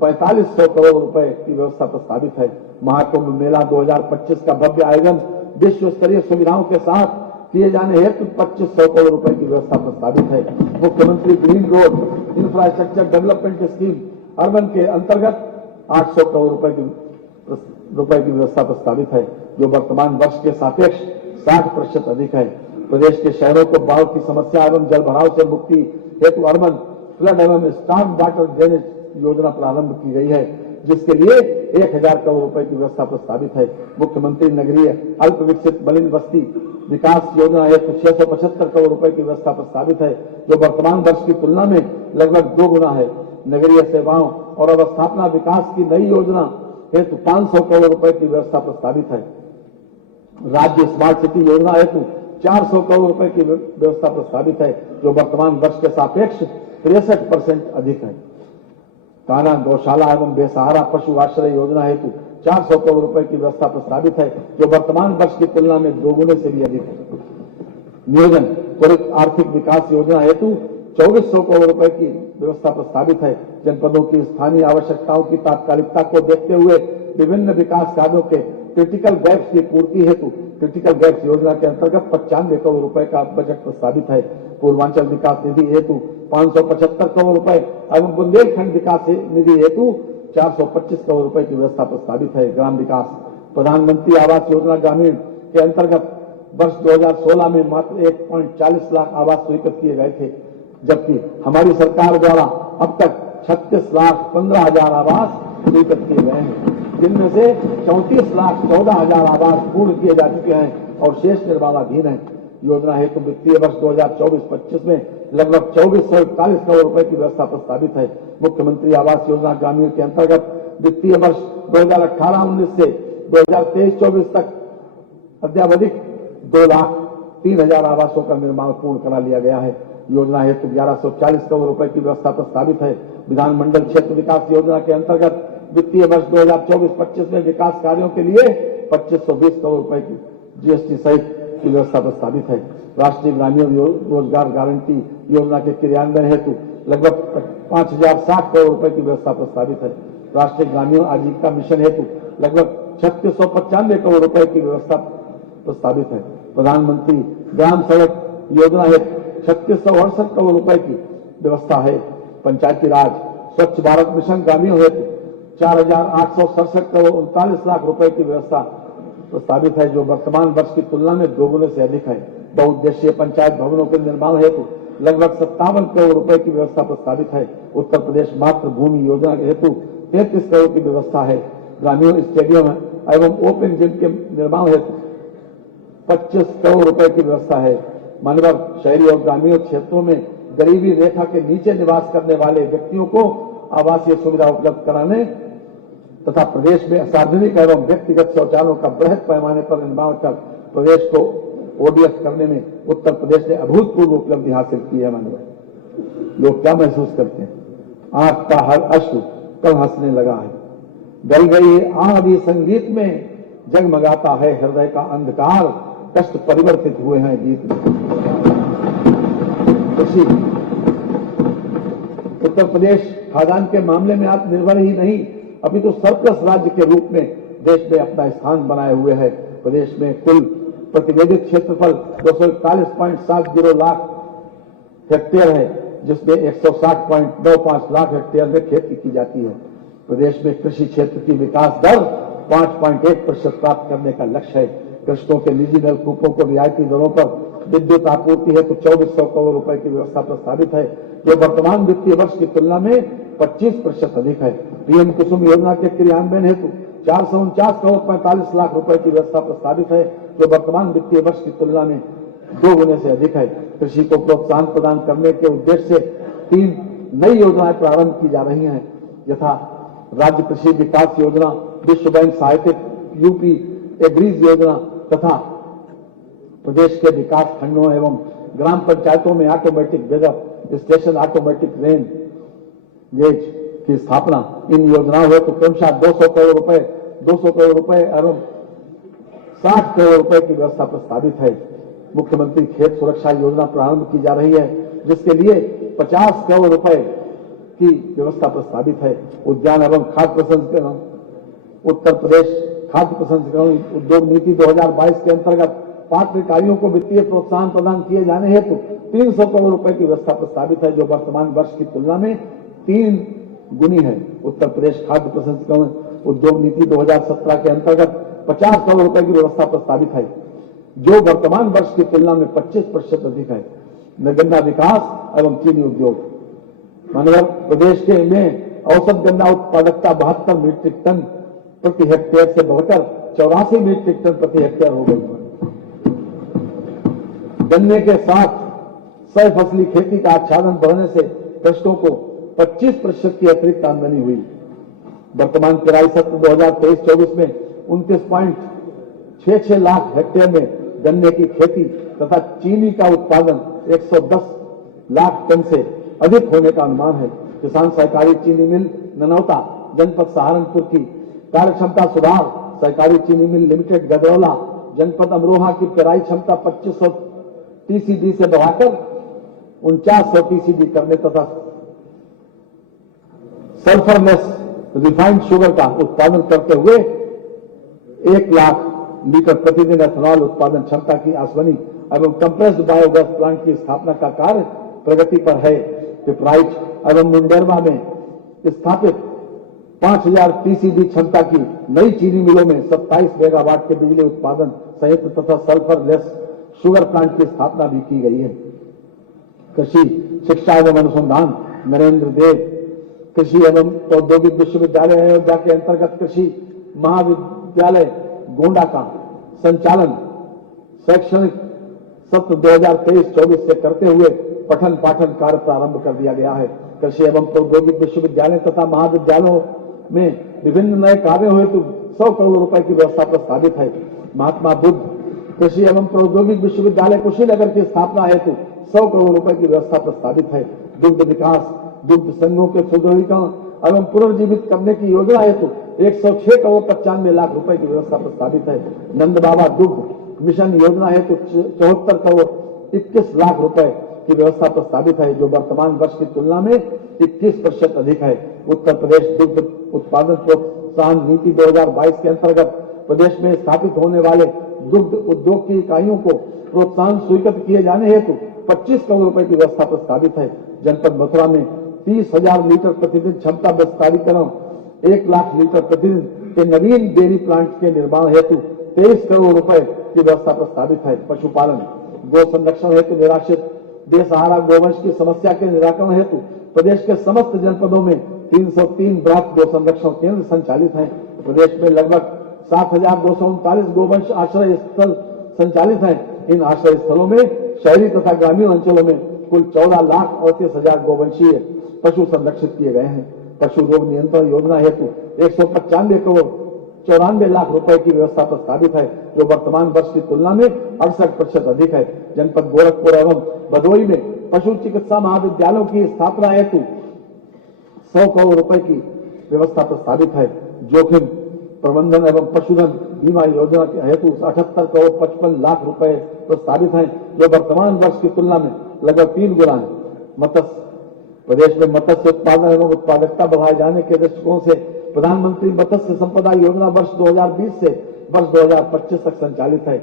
4500 करोड़ रुपए की व्यवस्था प्रस्तावित है। महाकुंभ मेला 2025 का भव्य आयोजन विश्व स्तरीय सुविधाओं के साथ किए जाने हेतु 2500 करोड़ रुपए की व्यवस्था प्रस्तावित है। मुख्यमंत्री green road infrastructure development scheme urban के अंतर्गत 800 करोड़ रुपए की व्यवस्था प्रस्तावित है, जो वर्तमान वर्ष के सापेक्ष 60% अधिक है। प्रदेश के शहरों को बाढ़ की समस्या एवं जल भराव से मुक्ति हेतु अर्बन फ्लड एवं स्टॉर्म वाटर ड्रेनेज योजना प्रारंभ की गई है, जिसके लिए 1000 करोड़ रुपए की व्यवस्था प्रस्तावित है। मुख्यमंत्री नगरीय अल्प विकसित मलिन बस्ती विकास योजना हेतु 675 करोड़ रुपए की व्यवस्था प्रस्तावित है, जो वर्तमान वर्ष की तुलना में लगभग 2 गुना है। नगरीय सेवाओं और अवस्थापना विकास की नई योजना हेतु 500 करोड़ रुपए की व्यवस्था प्रस्तावित है। राज्य स्मार्ट सिटी योजना हेतु 400 करोड़ रुपए की व्यवस्था प्रस्तावित है, जो वर्तमान वर्ष के सापेक्ष 63% अधिक है। कान्हा गौशाला एवं बेसहारा पशु आश्रय योजना हेतु 400 करोड़ रुपए की व्यवस्था प्रस्तावित है, जो वर्तमान वर्ष की तुलना में 2 गुने से भी अधिक है। नियोजन त्वरित आर्थिक विकास योजना हेतु 2400 करोड़ रुपए की व्यवस्था प्रस्तावित है। जनपदों की स्थानीय आवश्यकताओं की तात्कालिकता को देखते हुए विभिन्न विकास कार्यों के क्रिटिकल गैप्स की पूर्ति हेतु क्रिटिकल गैप्स योजना के अंतर्गत 95 करोड़ रुपए का बजट प्रस्तावित है। पूर्वांचल विकास निधि हेतु 575 करोड़ रुपए एवं बुंदेलखंड विकास निधि हेतु 425 करोड़ रुपए की व्यवस्था प्रस्तावित है। ग्राम विकास प्रधानमंत्री आवास योजना ग्रामीण के अंतर्गत वर्ष 2016 में मात्र 1.40 लाख आवास स्वीकृत किए गए थे, जबकि हमारी सरकार द्वारा अब तक 36,15,000 आवास स्वीकृत किए गए हैं, जिनमें से 34,14,000 आवास पूर्ण किए जा चुके हैं और शेष निर्माणाधीन है। योजना हेतु वित्तीय वर्ष 2024-25 में लगभग 2441 करोड़ रुपए की व्यवस्था प्रस्तावित है। मुख्यमंत्री आवास योजना ग्रामीण के अंतर्गत वित्तीय वर्ष 2018-19 से 2023-24 तक अद्यावधिक 2,03,000 आवासों का निर्माण पूर्ण करा लिया गया है। योजना हेतु 1140 करोड़ रुपए की व्यवस्था प्रस्तावित है। विधानमंडल क्षेत्र विकास योजना के अंतर्गत वित्तीय वर्ष 2024-25 में विकास कार्यों के लिए 2520 करोड़ रुपए की जीएसटी सहित की व्यवस्था प्रस्तावित है। राष्ट्रीय ग्रामीण रोजगार गारंटी योजना के क्रियान्वयन हेतु लगभग 5,060 करोड़ रुपए की व्यवस्था प्रस्तावित है। राष्ट्रीय ग्रामीण आजीविका मिशन हेतु लगभग 3695 करोड़ रुपए की व्यवस्था प्रस्तावित है। प्रधानमंत्री ग्राम सड़क योजना हेतु 3668 करोड़ रुपए की व्यवस्था है। पंचायती राज स्वच्छ भारत मिशन ग्रामीण हेतु 4,867 करोड़ 39 लाख रुपए की व्यवस्था प्रस्तावित है, जो वर्तमान वर्ष की तुलना में दोगुने से अधिक है। बहुउद्देशीय पंचायत भवनों के निर्माण हेतु लगभग 57 करोड़ रुपए की व्यवस्था प्रस्तावित है। उत्तर प्रदेश मातृभूमि योजना के हेतु 33 करोड़ की व्यवस्था है। ग्रामीण स्टेडियम एवं ओपन जिम के निर्माण हेतु 25 करोड़ रुपए की व्यवस्था है। मानव शहरी और ग्रामीण क्षेत्रों में गरीबी रेखा के नीचे निवास करने वाले व्यक्तियों को आवासीय सुविधा उपलब्ध कराने तथा प्रदेश में सार्वजनिक एवं व्यक्तिगत शौचालयों का बृहद पैमाने पर निर्माण कर प्रदेश को ओडीएफ करने में उत्तर प्रदेश ने अभूतपूर्व उपलब्धि हासिल की है। मानव लोग क्या महसूस करते हैं? आंख का हर अश्रु कल हंसने लगा है। गल गई आदि संगीत में जगमगाता है हृदय का अंधकार, कष्ट परिवर्तित हुए हैं गीत में। उत्तर प्रदेश खाद्यान्न के मामले में आत्मनिर्भर ही नहीं अभी तो सरप्लस राज्य के रूप में देश में अपना स्थान बनाए हुए है। प्रदेश में कुल प्रतिवेदित क्षेत्रफल 241.70 लाख हेक्टेयर है, जिसमें 160.95 लाख हेक्टेयर में खेती की जाती है। प्रदेश में कृषि क्षेत्र की विकास दर 5.1% प्राप्त करने का लक्ष्य है। कृषकों के निजी नलकूपों को रियायती दरों पर विद्युत आपूर्ति है तो 2400 करोड़ रुपए की व्यवस्था प्रस्तावित है, जो वर्तमान वित्तीय वर्ष की तुलना में 25% अधिक है। पीएम कुसुम योजना के क्रियान्वयन हेतु 449 करोड़ 45 लाख रुपए की व्यवस्था प्रस्तावित है, जो वर्तमान वित्तीय वर्ष की तुलना में 2 गुने से अधिक है। कृषि को प्रोत्साहन प्रदान करने के उद्देश्य से 3 नई योजनाएं प्रारंभ की जा रही हैं, यथा राज्य कृषि विकास योजना, विश्व बैंक सहायतित यूपी एग्रीज योजना तथा प्रदेश के विकास खंडों एवं ग्राम पंचायतों में automatic weather station, automatic rain gauge की स्थापना। इन योजनाओं हेतु क्रमशः 200 करोड़ रुपए एवं 60 करोड़ रुपए की व्यवस्था प्रस्तावित है। मुख्यमंत्री खेत सुरक्षा योजना प्रारंभ की जा रही है, जिसके लिए 50 करोड़ रुपए की व्यवस्था प्रस्तावित है। उद्यान एवं खाद्य प्रसंस्करण उत्तर प्रदेश खाद्य प्रसंस्करण उद्योग नीति 2022 के अंतर्गत पात्र इकाइयों को वित्तीय प्रोत्साहन प्रदान किए जाने हेतु 300 करोड़ रुपए की व्यवस्था प्रस्तावित है, जो वर्तमान वर्ष की तुलना में 3 गुनी है। उत्तर प्रदेश खाद्य प्रसंस्करण उद्योग नीति 2017 के अंतर्गत 50 करोड़ रुपए की व्यवस्था प्रस्तावित है, जो वर्तमान वर्ष की तुलना में 25% अधिक है। गन्ना विकास एवं चीनी उद्योग मानव प्रदेश के में औसत गन्ना उत्पादकता 72 मीट्रिक टन प्रति हेक्टेयर से बढ़कर 84 मीट्रिक टन प्रति हेक्टेयर हो गई है। गन्ने के साथ सह फसली खेती का आच्छादन बढ़ने से कृषकों को 25% की अतिरिक्त आमदनी हुई। वर्तमान पेराई सत्र 2023-24 में 29.66 लाख हेक्टेयर में गन्ने की खेती तथा चीनी का उत्पादन 110 लाख टन से अधिक होने का अनुमान है। किसान सहकारी चीनी मिल ननौता जनपद सहारनपुर की कार्यक्षमता सुधार, सहकारी चीनी मिल लिमिटेड गदरौला जनपद अमरोहा की पेराई क्षमता 2500 टीसीडी से बढ़ाकर 4900 टीसीडी करने तथा सल्फरलेस रिफाइंड शुगर का उत्पादन करते हुए 1 लाख लीटर प्रतिदिन एथेनॉल उत्पादन क्षमता की आसवनी एवं कंप्रेस्ड बायोगैस प्लांट की स्थापना का कार्य प्रगति पर है। पिपराइच एवं मुंडेरवा में स्थापित 5000 टीसीडी क्षमता की नई चीनी मिलों में 27 मेगावाट के बिजली उत्पादन संयंत्र तथा सल्फरलेस शुगर प्लांट की स्थापना भी की गई है। कृषि शिक्षा एवं अनुसंधान नरेंद्र देव कृषि एवं औद्योगिक विश्वविद्यालय अयोध्या के अंतर्गत कृषि महाविद्यालय गोंडा का संचालन शैक्षणिक सत्र 2023-24 से करते हुए पठन पाठन कार्य प्रारंभ कर दिया गया है। कृषि एवं प्रौद्योगिक विश्वविद्यालय तथा महाविद्यालयों में विभिन्न नए कार्यों हेतु 100 करोड़ रुपए की व्यवस्था प्रस्तावित है। महात्मा बुद्ध कृषि एवं प्रौद्योगिक विश्वविद्यालय कुशीनगर की स्थापना हेतु 100 करोड़ रुपए की व्यवस्था प्रस्तावित है। दुग्ध विकास, दुग्ध संघों के सुदृढ़ीकरण एवं पुनर्जीवित करने की योजना हेतु 106 करोड़ 95 लाख रुपए की व्यवस्था प्रस्तावित है। नंद बाबा दुग्ध मिशन योजना हेतु 74 करोड़ 21 लाख रुपए की व्यवस्था प्रस्तावित है, जो वर्तमान वर्ष की तुलना में 21% अधिक है। उत्तर प्रदेश दुग्ध उत्पादन प्रोत्साहन नीति 2022 के अंतर्गत प्रदेश में स्थापित होने वाले दुग्ध उद्योग की इकाइयों को प्रोत्साहन स्वीकृत किए जाने हेतु 25 करोड़ रुपए की व्यवस्था प्रस्तावित है। जनपद मथुरा में 30,000 लीटर प्रतिदिन क्षमता विस्तारीकरण, 1 लाख लीटर प्रतिदिन के नवीन डेयरी प्लांट के निर्माण हेतु 23 करोड़ रुपए की व्यवस्था प्रस्तावित है। पशुपालन, गो संरक्षण हेतु निराश्रित बेसहारा गोवंश की समस्या के निराकरण हेतु प्रदेश के समस्त जनपदों में 303 बृहत गो संरक्षण केंद्र संचालित हैं। प्रदेश में लगभग 7,239 गोवंश आश्रय स्थल संचालित हैं। इन आश्रय स्थलों में शहरी तथा ग्रामीण अंचलों में कुल 14,38,000 गोवंशीय पशु संरक्षित किए गए हैं। पशु रोग नियंत्रण योजना हेतु 195 करोड़ 94 लाख रुपए की व्यवस्था प्रस्तावित है, जो वर्तमान वर्ष की तुलना में 68% अधिक है। जनपद गोरखपुर एवं भदोही में पशु चिकित्सा महाविद्यालयों की स्थापना हेतु 100 करोड़ रुपए की व्यवस्था प्रस्तावित है। जोखिम प्रबंधन एवं पशुधन बीमा योजना के हेतु 78 करोड़ 55 लाख रुपए प्रस्तावित हैं, जो वर्तमान वर्ष की तुलना में लगभग 3 गुना है। मत्स्य प्रदेश में मत्स्य उत्पादन एवं उत्पादकता बढ़ाए जाने के दृष्टिकोण से प्रधानमंत्री मत्स्य संपदा योजना वर्ष 2020 से वर्ष 2025 तक संचालित है।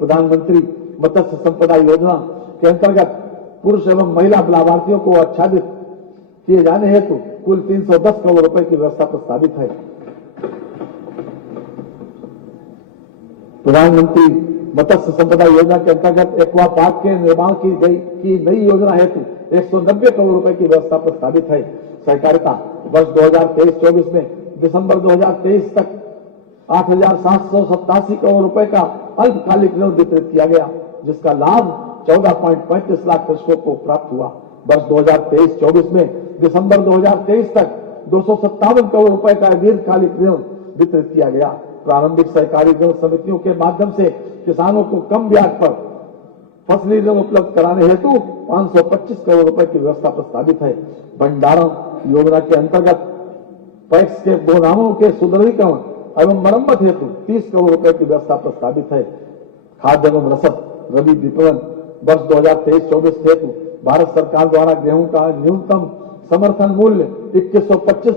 प्रधानमंत्री मत्स्य संपदा योजना के अंतर्गत पुरुष एवं महिला लाभार्थियों को आच्छादित किए जाने हेतु कुल 310 करोड़ रुपए की व्यवस्था प्रस्तावित है। प्रधानमंत्री मत्स्य संपदा योजना के अंतर्गत एक्वा पार्क के निर्माण की नई योजना हेतु 190 करोड़ रुपए की व्यवस्था प्रस्तावित है। सहकारिता वर्ष 2023-24 में दिसंबर 2023 तक 8,787 करोड़ रुपए का अल्पकालिक ऋण वितरित किया गया, जिसका लाभ 14.35 लाख कृषकों को प्राप्त हुआ। वर्ष 2023-24 में दिसंबर 2023 तक 257 करोड़ रुपए का दीर्घकालिक ऋण वितरित किया गया। प्रारंभिक सहकारी ऋण समितियों के माध्यम से किसानों को कम ब्याज पर फसली ऋण उपलब्ध कराने हेतु 525 करोड़ रुपए की व्यवस्था प्रस्तावित है। भंडारण योजना के अंतर्गत पैक्स के गोदामों के सुदृढ़ीकरण एवं मरम्मत हेतु 30 करोड़ रुपए की व्यवस्था प्रस्तावित है। खाद्य एवं रसद रबी विपणन वर्ष 2023-24 हेतु भारत सरकार द्वारा गेहूं का न्यूनतम समर्थन मूल्य 2125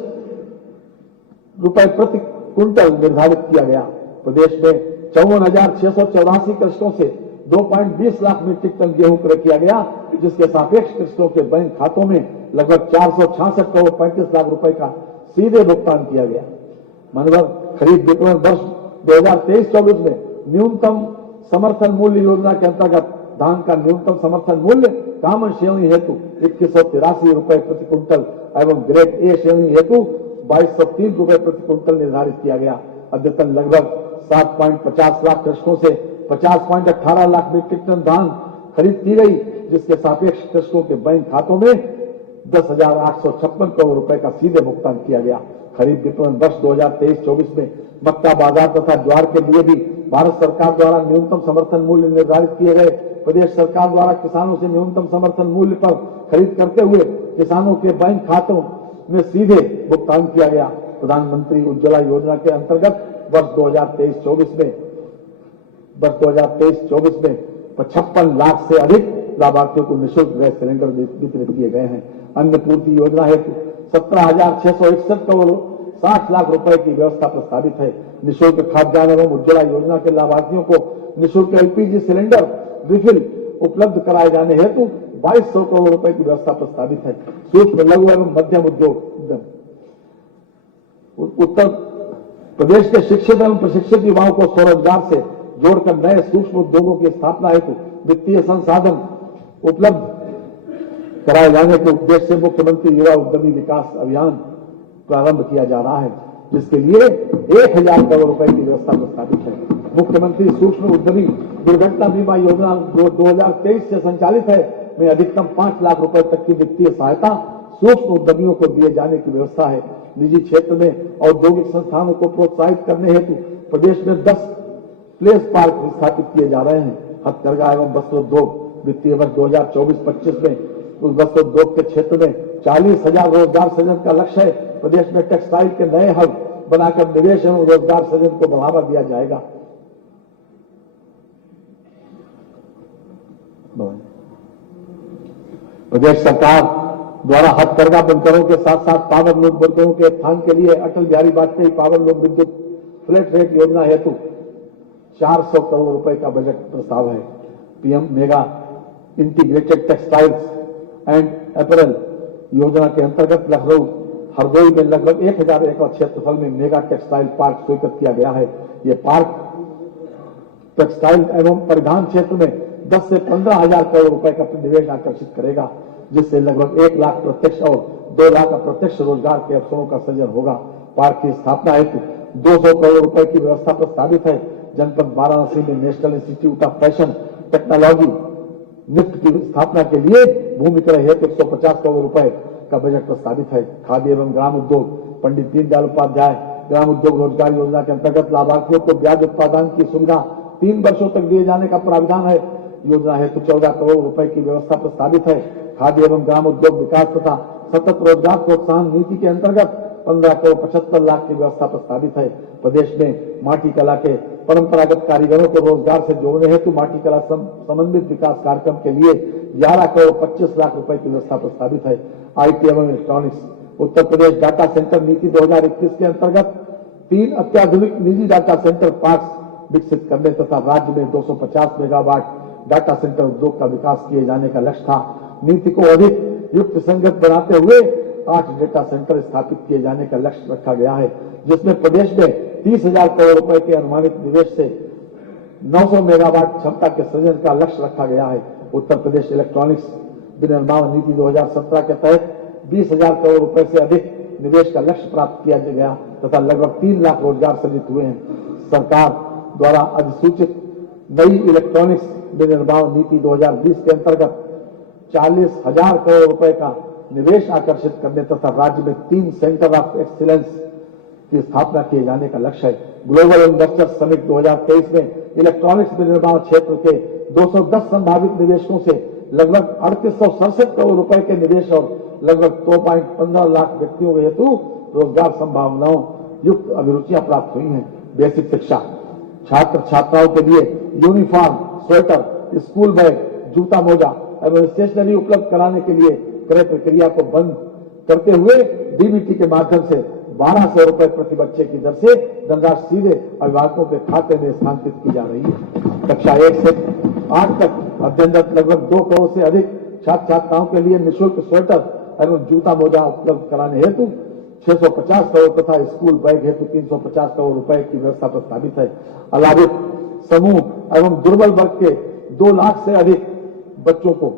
रुपए प्रति क्विंटल निर्धारित किया गया। प्रदेश में 54,684 कृषकों से 2.20 लाख मीट्रिक टन गेहूं क्रय किया गया, जिसके सापेक्ष कृषकों के बैंक खातों में लगभग 466 करोड़ 35 लाख रुपए का सीधे भुगतान किया गया। मनोरम खरीद विपणन वर्ष 2023-24 में न्यूनतम समर्थन मूल्य योजना के अंतर्गत धान का न्यूनतम समर्थन मूल्य कामन श्रेणी हेतु 2183 रुपए प्रति क्विंटल एवं ग्रेड ए श्रेणी हेतु 2203 रुपए प्रति क्विंटल निर्धारित किया गया। अद्यतन लगभग 7.50 लाख कृषकों से 50.18 लाख मीट्रिक टन धान खरीद की गई, जिसके सापेक्ष कृषकों के बैंक खातों में 10,856 करोड़ रुपए का सीधे भुगतान किया गया। खरीद विपणन वर्ष 2023-24 में मक्का बाजार तथा ज्वार के लिए भी भारत सरकार द्वारा न्यूनतम समर्थन मूल्य निर्धारित किए गए। प्रदेश सरकार द्वारा किसानों से न्यूनतम समर्थन मूल्य पर खरीद करते हुए किसानों के बैंक खातों में सीधे भुगतान किया गया। प्रधानमंत्री उज्ज्वला योजना के अंतर्गत वर्ष 2023-24 में 55 लाख से अधिक लाभार्थियों को निःशुल्क गैस सिलेंडर वितरित किए गए हैं। अन्न पूर्ति योजना हेतु 17,661 करोड़ 60 लाख रुपए की व्यवस्था प्रस्तावित है। निःशुल्क खाद्यान्न एवं उज्ज्वला योजना के लाभार्थियों को निःशुल्क एलपीजी सिलेंडर रिफिल उपलब्ध कराए जाने हेतु 2200 करोड़ रुपए की व्यवस्था प्रस्तावित है। सूक्ष्म लघु एवं मध्यम उद्योग उत्तर प्रदेश के शिक्षित एवं प्रशिक्षित युवाओं को स्वरोजगार से जोड़कर नए सूक्ष्म उद्योगों की स्थापना हेतु वित्तीय संसाधन उपलब्ध कराए जाने के उद्देश्य से मुख्यमंत्री युवा उद्यमी विकास अभियान प्रारंभ किया जा रहा है, जिसके लिए 1,000 करोड़ रुपए की व्यवस्था प्रस्तावित है। मुख्यमंत्री सूक्ष्म उद्यमी दुर्घटना बीमा योजना जो 2023 से संचालित है, में अधिकतम 5 लाख रुपए तक की वित्तीय सहायता सूक्ष्म उद्यमियों को दिए जाने की व्यवस्था है। निजी क्षेत्र में औद्योगिक संस्थानों को प्रोत्साहित करने हेतु प्रदेश में 10 प्लेस पार्क स्थापित किए जा रहे हैं। हथकरघा एवं वस्त्रोद्योग वित्तीय वर्ष 2024-25 में उस वस्त्रोद्योग के क्षेत्र में 40,000 रोजगार सृजन का लक्ष्य है। प्रदेश में टेक्सटाइल के नए हब बनाकर निवेश एवं रोजगार सृजन को बढ़ावा दिया जाएगा। प्रदेश सरकार द्वारा हथकरघा बुनकरों के साथ साथ पावर लूम बुनकरों के उत्थान के लिए अटल बिहारी वाजपेयी पावर लूम विद्युत फ्लैट रेट योजना हेतु 400 करोड़ रुपए का बजट प्रस्ताव है। PM mega integrated textiles and apparel योजना के अंतर्गत लखनऊ हरदोई में लगभग 1000 एकड़ क्षेत्रफल में मेगा टेक्सटाइल पार्क स्वीकृत किया गया है। ये पार्क टेक्सटाइल एवं परिधान क्षेत्र में 10 से 15,000 करोड़ रुपए का निवेश आकर्षित करेगा, जिससे लगभग 1 लाख प्रत्यक्ष और 2 लाख अप्रत्यक्ष रोजगार के अवसरों का सृजन होगा। पार्क की स्थापना हेतु 200 करोड़ रुपए की व्यवस्था प्रस्तावित है। जनपद वाराणसी में national institute of fashion technology NIFT की स्थापना के लिए भूमि क्रय हेतु 150 करोड़ रुपए का बजट प्रस्तावित है। खाद्य एवं ग्राम उद्योग पंडित दीनदयाल उपाध्याय ग्राम उद्योग रोजगार योजना के अंतर्गत लाभार्थियों को ब्याज उत्पादन की सुविधा 3 वर्षों तक दिए जाने का प्रावधान है। योजना हेतु 14 करोड़ रुपए की व्यवस्था प्रस्तावित है। खाद्य एवं ग्राम उद्योग विकास तथा सतत रोजगार प्रोत्साहन नीति के अंतर्गत 15 करोड़ 75 लाख की व्यवस्था प्रस्तावित है। प्रदेश में माटी कला के परंपरागत कारीगरों को रोजगार से जोड़ने हेतु माटी कला समन्वित विकास कार्यक्रम के लिए 11 करोड़ 25 लाख रुपए की व्यवस्था प्रस्तावित है। आईटी एवं electronics Uttar Pradesh data centre नीति 2021 के अंतर्गत 3 अत्याधुनिक निजी डाटा सेंटर पार्क विकसित करने तथा राज्य में 250 मेगावाट डाटा सेंटर उद्योग का विकास किए जाने का लक्ष्य था। नीति को अधिक युक्त संगत बनाते हुए 8 डेटा सेंटर स्थापित किए जाने का लक्ष्य रखा गया है, जिसमें प्रदेश में 30,000 करोड़ रुपए के अनुमानित निवेश से 900 मेगावाट क्षमता के सृजन का लक्ष्य रखा गया है। उत्तर प्रदेश इलेक्ट्रॉनिक्स विनिर्माण नीति 2017 के तहत 20,000 करोड़ रुपए से अधिक निवेश का लक्ष्य प्राप्त किया गया तथा लगभग 3 लाख रोजगार सृजित हुए हैं। सरकार द्वारा अधिसूचित नई इलेक्ट्रॉनिक्स विनिर्माण नीति 2020 के अंतर्गत 40,000 करोड़ रुपए का निवेश आकर्षित करने तथा राज्य में 3 सेंटर ऑफ एक्सीलेंस की स्थापना किए जाने का लक्ष्य है। ग्लोबल इन्वेस्टर्स समिट 2023 में इलेक्ट्रॉनिक्स विनिर्माण क्षेत्र के 210 संभावित निवेशकों से लगभग 3867 करोड़ रुपए के निवेश और लगभग 2.15 लाख व्यक्तियों के हेतु रोजगार संभावनाओं युक्त अभिरुचियां प्राप्त हुई हैं। बेसिक शिक्षा छात्र छात्राओं के लिए यूनिफॉर्म, स्वेटर, स्कूल बैग, जूता मोजा एवं स्टेशनरी उपलब्ध कराने के लिए क्रय प्रक्रिया को बंद करते हुए डीबीटी के माध्यम से 1200 रुपए प्रति बच्चे की दर से धनराशि सीधे अभिभावकों के खाते में स्थानांतरित की जा रही है। कक्षा 1 से 8 तक अध्ययनरत लगभग 2 करोड़ से अधिक छात्र छात्राओं के लिए निःशुल्क स्वेटर एवं जूता मोजा उपलब्ध कराने हेतु 650 करोड़ तथा स्कूल बैग हेतु 350 करोड़ रुपए की व्यवस्था प्रस्तावित है। अलावित समूह एवं दुर्बल वर्ग के 2 लाख से अधिक बच्चों को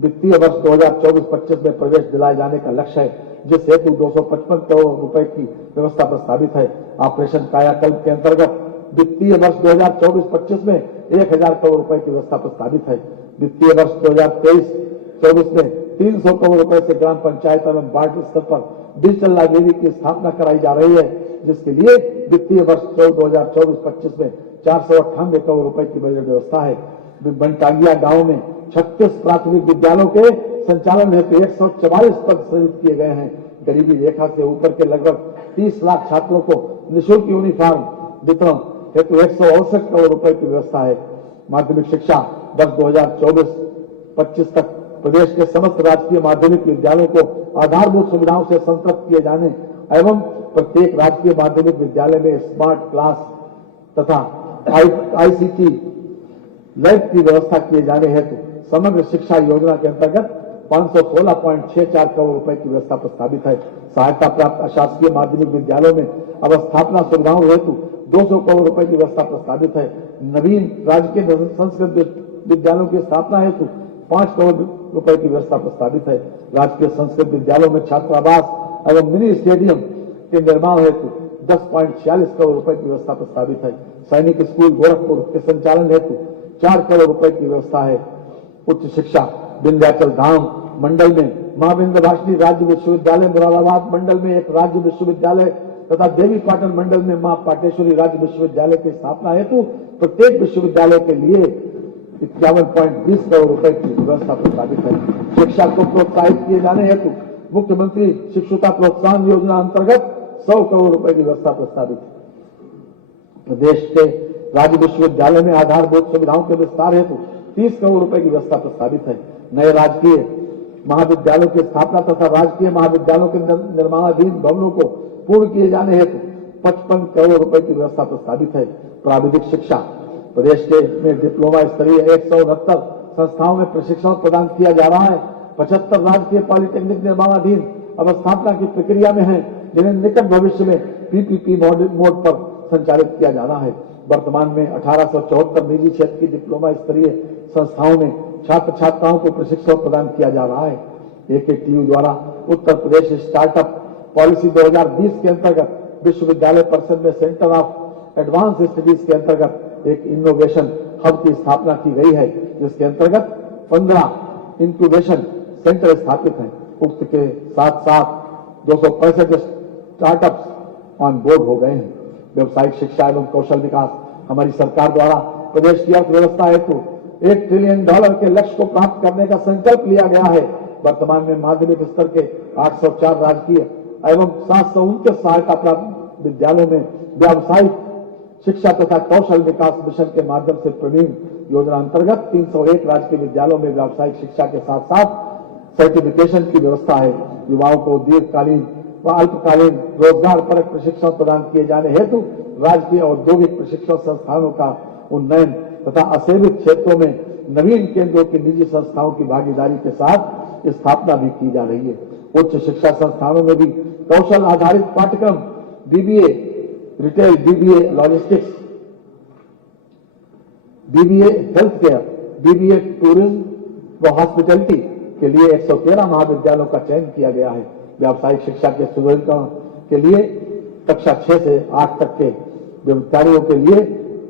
वित्तीय वर्ष 2024-25 में प्रवेश दिलाए जाने का लक्ष्य है, जिस हेतु 255 करोड़ रुपए की व्यवस्था प्रस्तावित है। ऑपरेशन कायाकल्प के अंतर्गत वित्तीय वर्ष 2024-25 में 1000 करोड़ रुपए की व्यवस्था प्रस्तावित है। वित्तीय वर्ष 2023-24 में 300 करोड़ रुपए से ग्राम पंचायत एवं वार्ड स्तर पर डिजिटल लाइब्रेरी की स्थापना कराई जा रही है, जिसके लिए वित्तीय वर्ष 2024-25 में 498 करोड़ रुपए की बजट व्यवस्था है। बनटांगिया गांव में 36 प्राथमिक विद्यालयों के संचालन हेतु 144 पद सृजित किए गए हैं। गरीबी रेखा से ऊपर के लगभग 30 लाख छात्रों को निःशुल्क यूनिफॉर्म वितरण हेतु 168 करोड़ रुपए की व्यवस्था है। माध्यमिक शिक्षा वर्ष 2024-25 तक प्रदेश के समस्त राजकीय माध्यमिक विद्यालयों को आधारभूत सुविधाओं से संतृप्त किए जाने एवं प्रत्येक राजकीय माध्यमिक विद्यालय में स्मार्ट क्लास तथा आईसीटी लैब की व्यवस्था किए जाने हेतु समग्र शिक्षा योजना के अंतर्गत 516.64 करोड़ रुपए की व्यवस्था प्रस्तावित है। सहायता प्राप्त अशासकीय माध्यमिक विद्यालयों में अवस्थापना सुविधाओं हेतु 200 करोड़ रुपए की व्यवस्था प्रस्तावित है। नवीन राजकीय संस्कृत विद्यालयों की स्थापना हेतु 5 करोड़ रुपए की व्यवस्था प्रस्तावित है। राजकीय संस्कृत विद्यालयों में छात्रावास एवं मिनी स्टेडियम के निर्माण हेतु 10.46 करोड़ रुपए की व्यवस्था प्रस्तावित है। सैनिक स्कूल गोरखपुर के संचालन हेतु 4 करोड़ रुपए की व्यवस्था है। उच्च शिक्षा विंध्याचल धाम मंडल में मां विंध्यवासिनी राज्य विश्वविद्यालय मुरादाबाद मंडल में एक राज्य विश्वविद्यालय तथा देवी पाटन मंडल में मां पाटेश्वरी राज्य विश्वविद्यालय की स्थापना हेतु प्रत्येक विश्वविद्यालय के लिए 51.20 करोड़ रुपए की व्यवस्था प्रस्तावित है। शिक्षा को प्रोत्साहित किए जाने हेतु मुख्यमंत्री शिक्षुता प्रोत्साहन योजना अंतर्गत 100 करोड़ रुपए की व्यवस्था प्रस्तावित है। प्रदेश के राज्य विश्वविद्यालय में आधारभूत सुविधाओं के विस्तार हेतु 30 करोड़ रुपए की व्यवस्था प्रस्तावित है। नए राजकीय महाविद्यालयों की स्थापना तथा राजकीय महाविद्यालयों के निर्माणाधीन भवनों को पूर्ण किए जाने हेतु 55 करोड़ रुपए की व्यवस्था प्रस्तावित है। प्राविधिक शिक्षा प्रदेश के में डिप्लोमा स्तरीय 169 संस्थाओं में प्रशिक्षण प्रदान किया जा रहा है। 75 राजकीय पॉलिटेक्निक निर्माणाधीन अवस्थापना की प्रक्रिया में है, जिन्हें निकट भविष्य में पीपीपी मोड पर संचालित किया जाना है। वर्तमान में 1874 निजी क्षेत्र की डिप्लोमा स्तरीय संस्थाओं में छात्र छात्राओं को प्रशिक्षण प्रदान किया जा रहा है। AKTU द्वारा उत्तर प्रदेश स्टार्टअप पॉलिसी 2020 के अंतर्गत विश्वविद्यालय परिषद में सेंटर ऑफ एडवांस स्टडीज के अंतर्गत एक इनोवेशन हब की स्थापना की गई है, जिसके अंतर्गत 15 इंक्यूबेशन सेंटर स्थापित हैं। उक्त के साथ साथ 265 स्टार्टअप्स ऑन बोर्ड हो गए हैं। व्यवसायिक शिक्षा एवं कौशल विकास हमारी सरकार द्वारा प्रदेश की अर्थव्यवस्था हेतु $1 ट्रिलियन के लक्ष्य को प्राप्त करने का संकल्प लिया गया है। वर्तमान में माध्यमिक स्तर के 804 राजकीय एवं 729 सहायता प्राप्त विद्यालयों में व्यावसायिक शिक्षा तथा कौशल विकास मिशन के माध्यम से प्रवीण योजना अंतर्गत 301 राजकीय विद्यालयों में व्यावसायिक शिक्षा के साथ साथ सर्टिफिकेशन की व्यवस्था है। युवाओं को दीर्घकालीन व अल्पकालीन रोजगार परक प्रशिक्षण प्रदान किए जाने हेतु राजकीय औद्योगिक प्रशिक्षण संस्थानों का उन्नयन तथा असेवित क्षेत्रों में नवीन केंद्रों की निजी संस्थाओं की भागीदारी के साथ स्थापना भी की जा रही है। उच्च शिक्षा संस्थानों में भी कौशल आधारित पाठ्यक्रम BBA retail, BBA logistics, BBA health care, BBA tourism व हॉस्पिटैलिटी के लिए 113 महाविद्यालयों का चयन किया गया है। व्यावसायिक शिक्षा के सुदृढ़ीकरण के लिए कक्षा 6 से 8 तक के विद्यार्थियों के लिए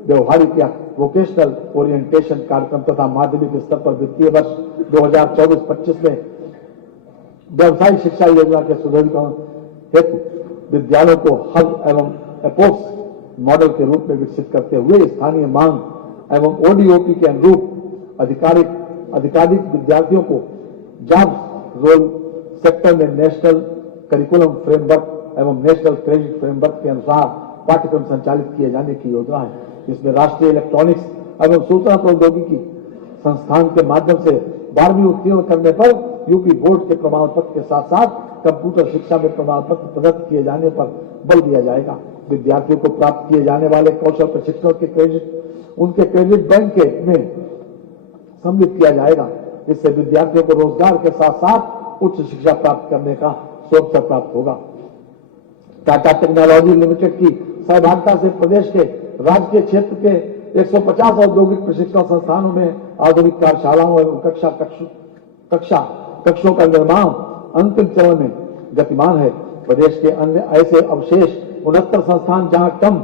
व्यवहारिक या वोकेशनल ओरिएंटेशन कार्यक्रम तथा माध्यमिक स्तर पर वित्तीय वर्ष 2024-25 में व्यावसायिक शिक्षा योजना के सुदृढ़ीकरण हेतु विद्यालयों को हब एवं एपोक्स मॉडल के रूप में विकसित करते हुए स्थानीय मांग एवं ODOP के अनुरूप अधिकाधिक विद्यार्थियों को जॉब रोल सेक्टर में नेशनल करिकुलम फ्रेमवर्क एवं नेशनल क्रेडिट फ्रेमवर्क के अनुसार पाठ्यक्रम संचालित किए जाने की योजना है। इसमें राष्ट्रीय इलेक्ट्रॉनिक्स एवं सूचना प्रौद्योगिकी संस्थान के माध्यम से 12वीं उत्तीर्ण करने पर यूपी बोर्ड के प्रमाण पत्र के साथ साथ कंप्यूटर शिक्षा में प्रमाण पत्र प्रदत्त किए जाने पर बल दिया जाएगा। विद्यार्थियों को प्राप्त किए जाने वाले कौशल प्रशिक्षण के क्रेडिट उनके क्रेडिट बैंक में सम्मिलित किया जाएगा। इससे विद्यार्थियों को रोजगार के साथ साथ उच्च शिक्षा प्राप्त करने का अवसर प्राप्त होगा। टाटा टेक्नोलॉजी लिमिटेड की सहभागिता से प्रदेश के राजकीय क्षेत्र के 150 औद्योगिक प्रशिक्षण संस्थानों में आधुनिक कार्यशालाओं एवं कक्षों का निर्माण अंतिम चरण में गतिमान है। प्रदेश के अन्य ऐसे अवशेष 69 संस्थान जहां कम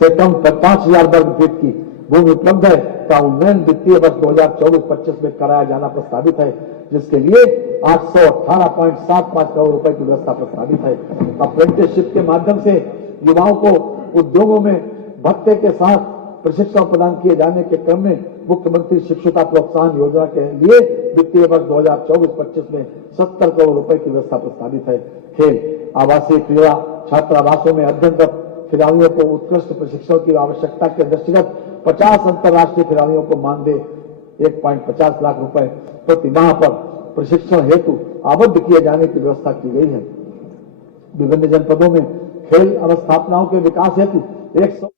से कम 5000 वर्ग फीट की भूमि उपलब्ध है का उन्नयन वित्तीय वर्ष 2024-25 में कराया जाना प्रस्तावित है, जिसके लिए 818.75 करोड़ रुपए की व्यवस्था प्रस्तावित है। अप्रेंटिसशिप के माध्यम से युवाओं को उद्योगों में भत्ते के साथ प्रशिक्षण प्रदान किए जाने के क्रम में मुख्यमंत्री शिक्षुता प्रोत्साहन योजना के लिए वित्तीय वर्ष 2024-25 में 70 करोड़ रुपए की व्यवस्था प्रस्तावित है। खेल, आवासीय, क्रीड़ा, छात्रावासों में अध्ययनरत खिलाड़ियों को उत्कृष्ट प्रशिक्षण की आवश्यकता के दृष्टिगत 50 अंतर्राष्ट्रीय खिलाड़ियों को मानदेय 1.50 लाख रुपए प्रति माह पर प्रशिक्षण हेतु आबद्ध किए जाने की व्यवस्था की गई है। विभिन्न जनपदों में खेल अवस्थापनाओं के विकास हेतु 100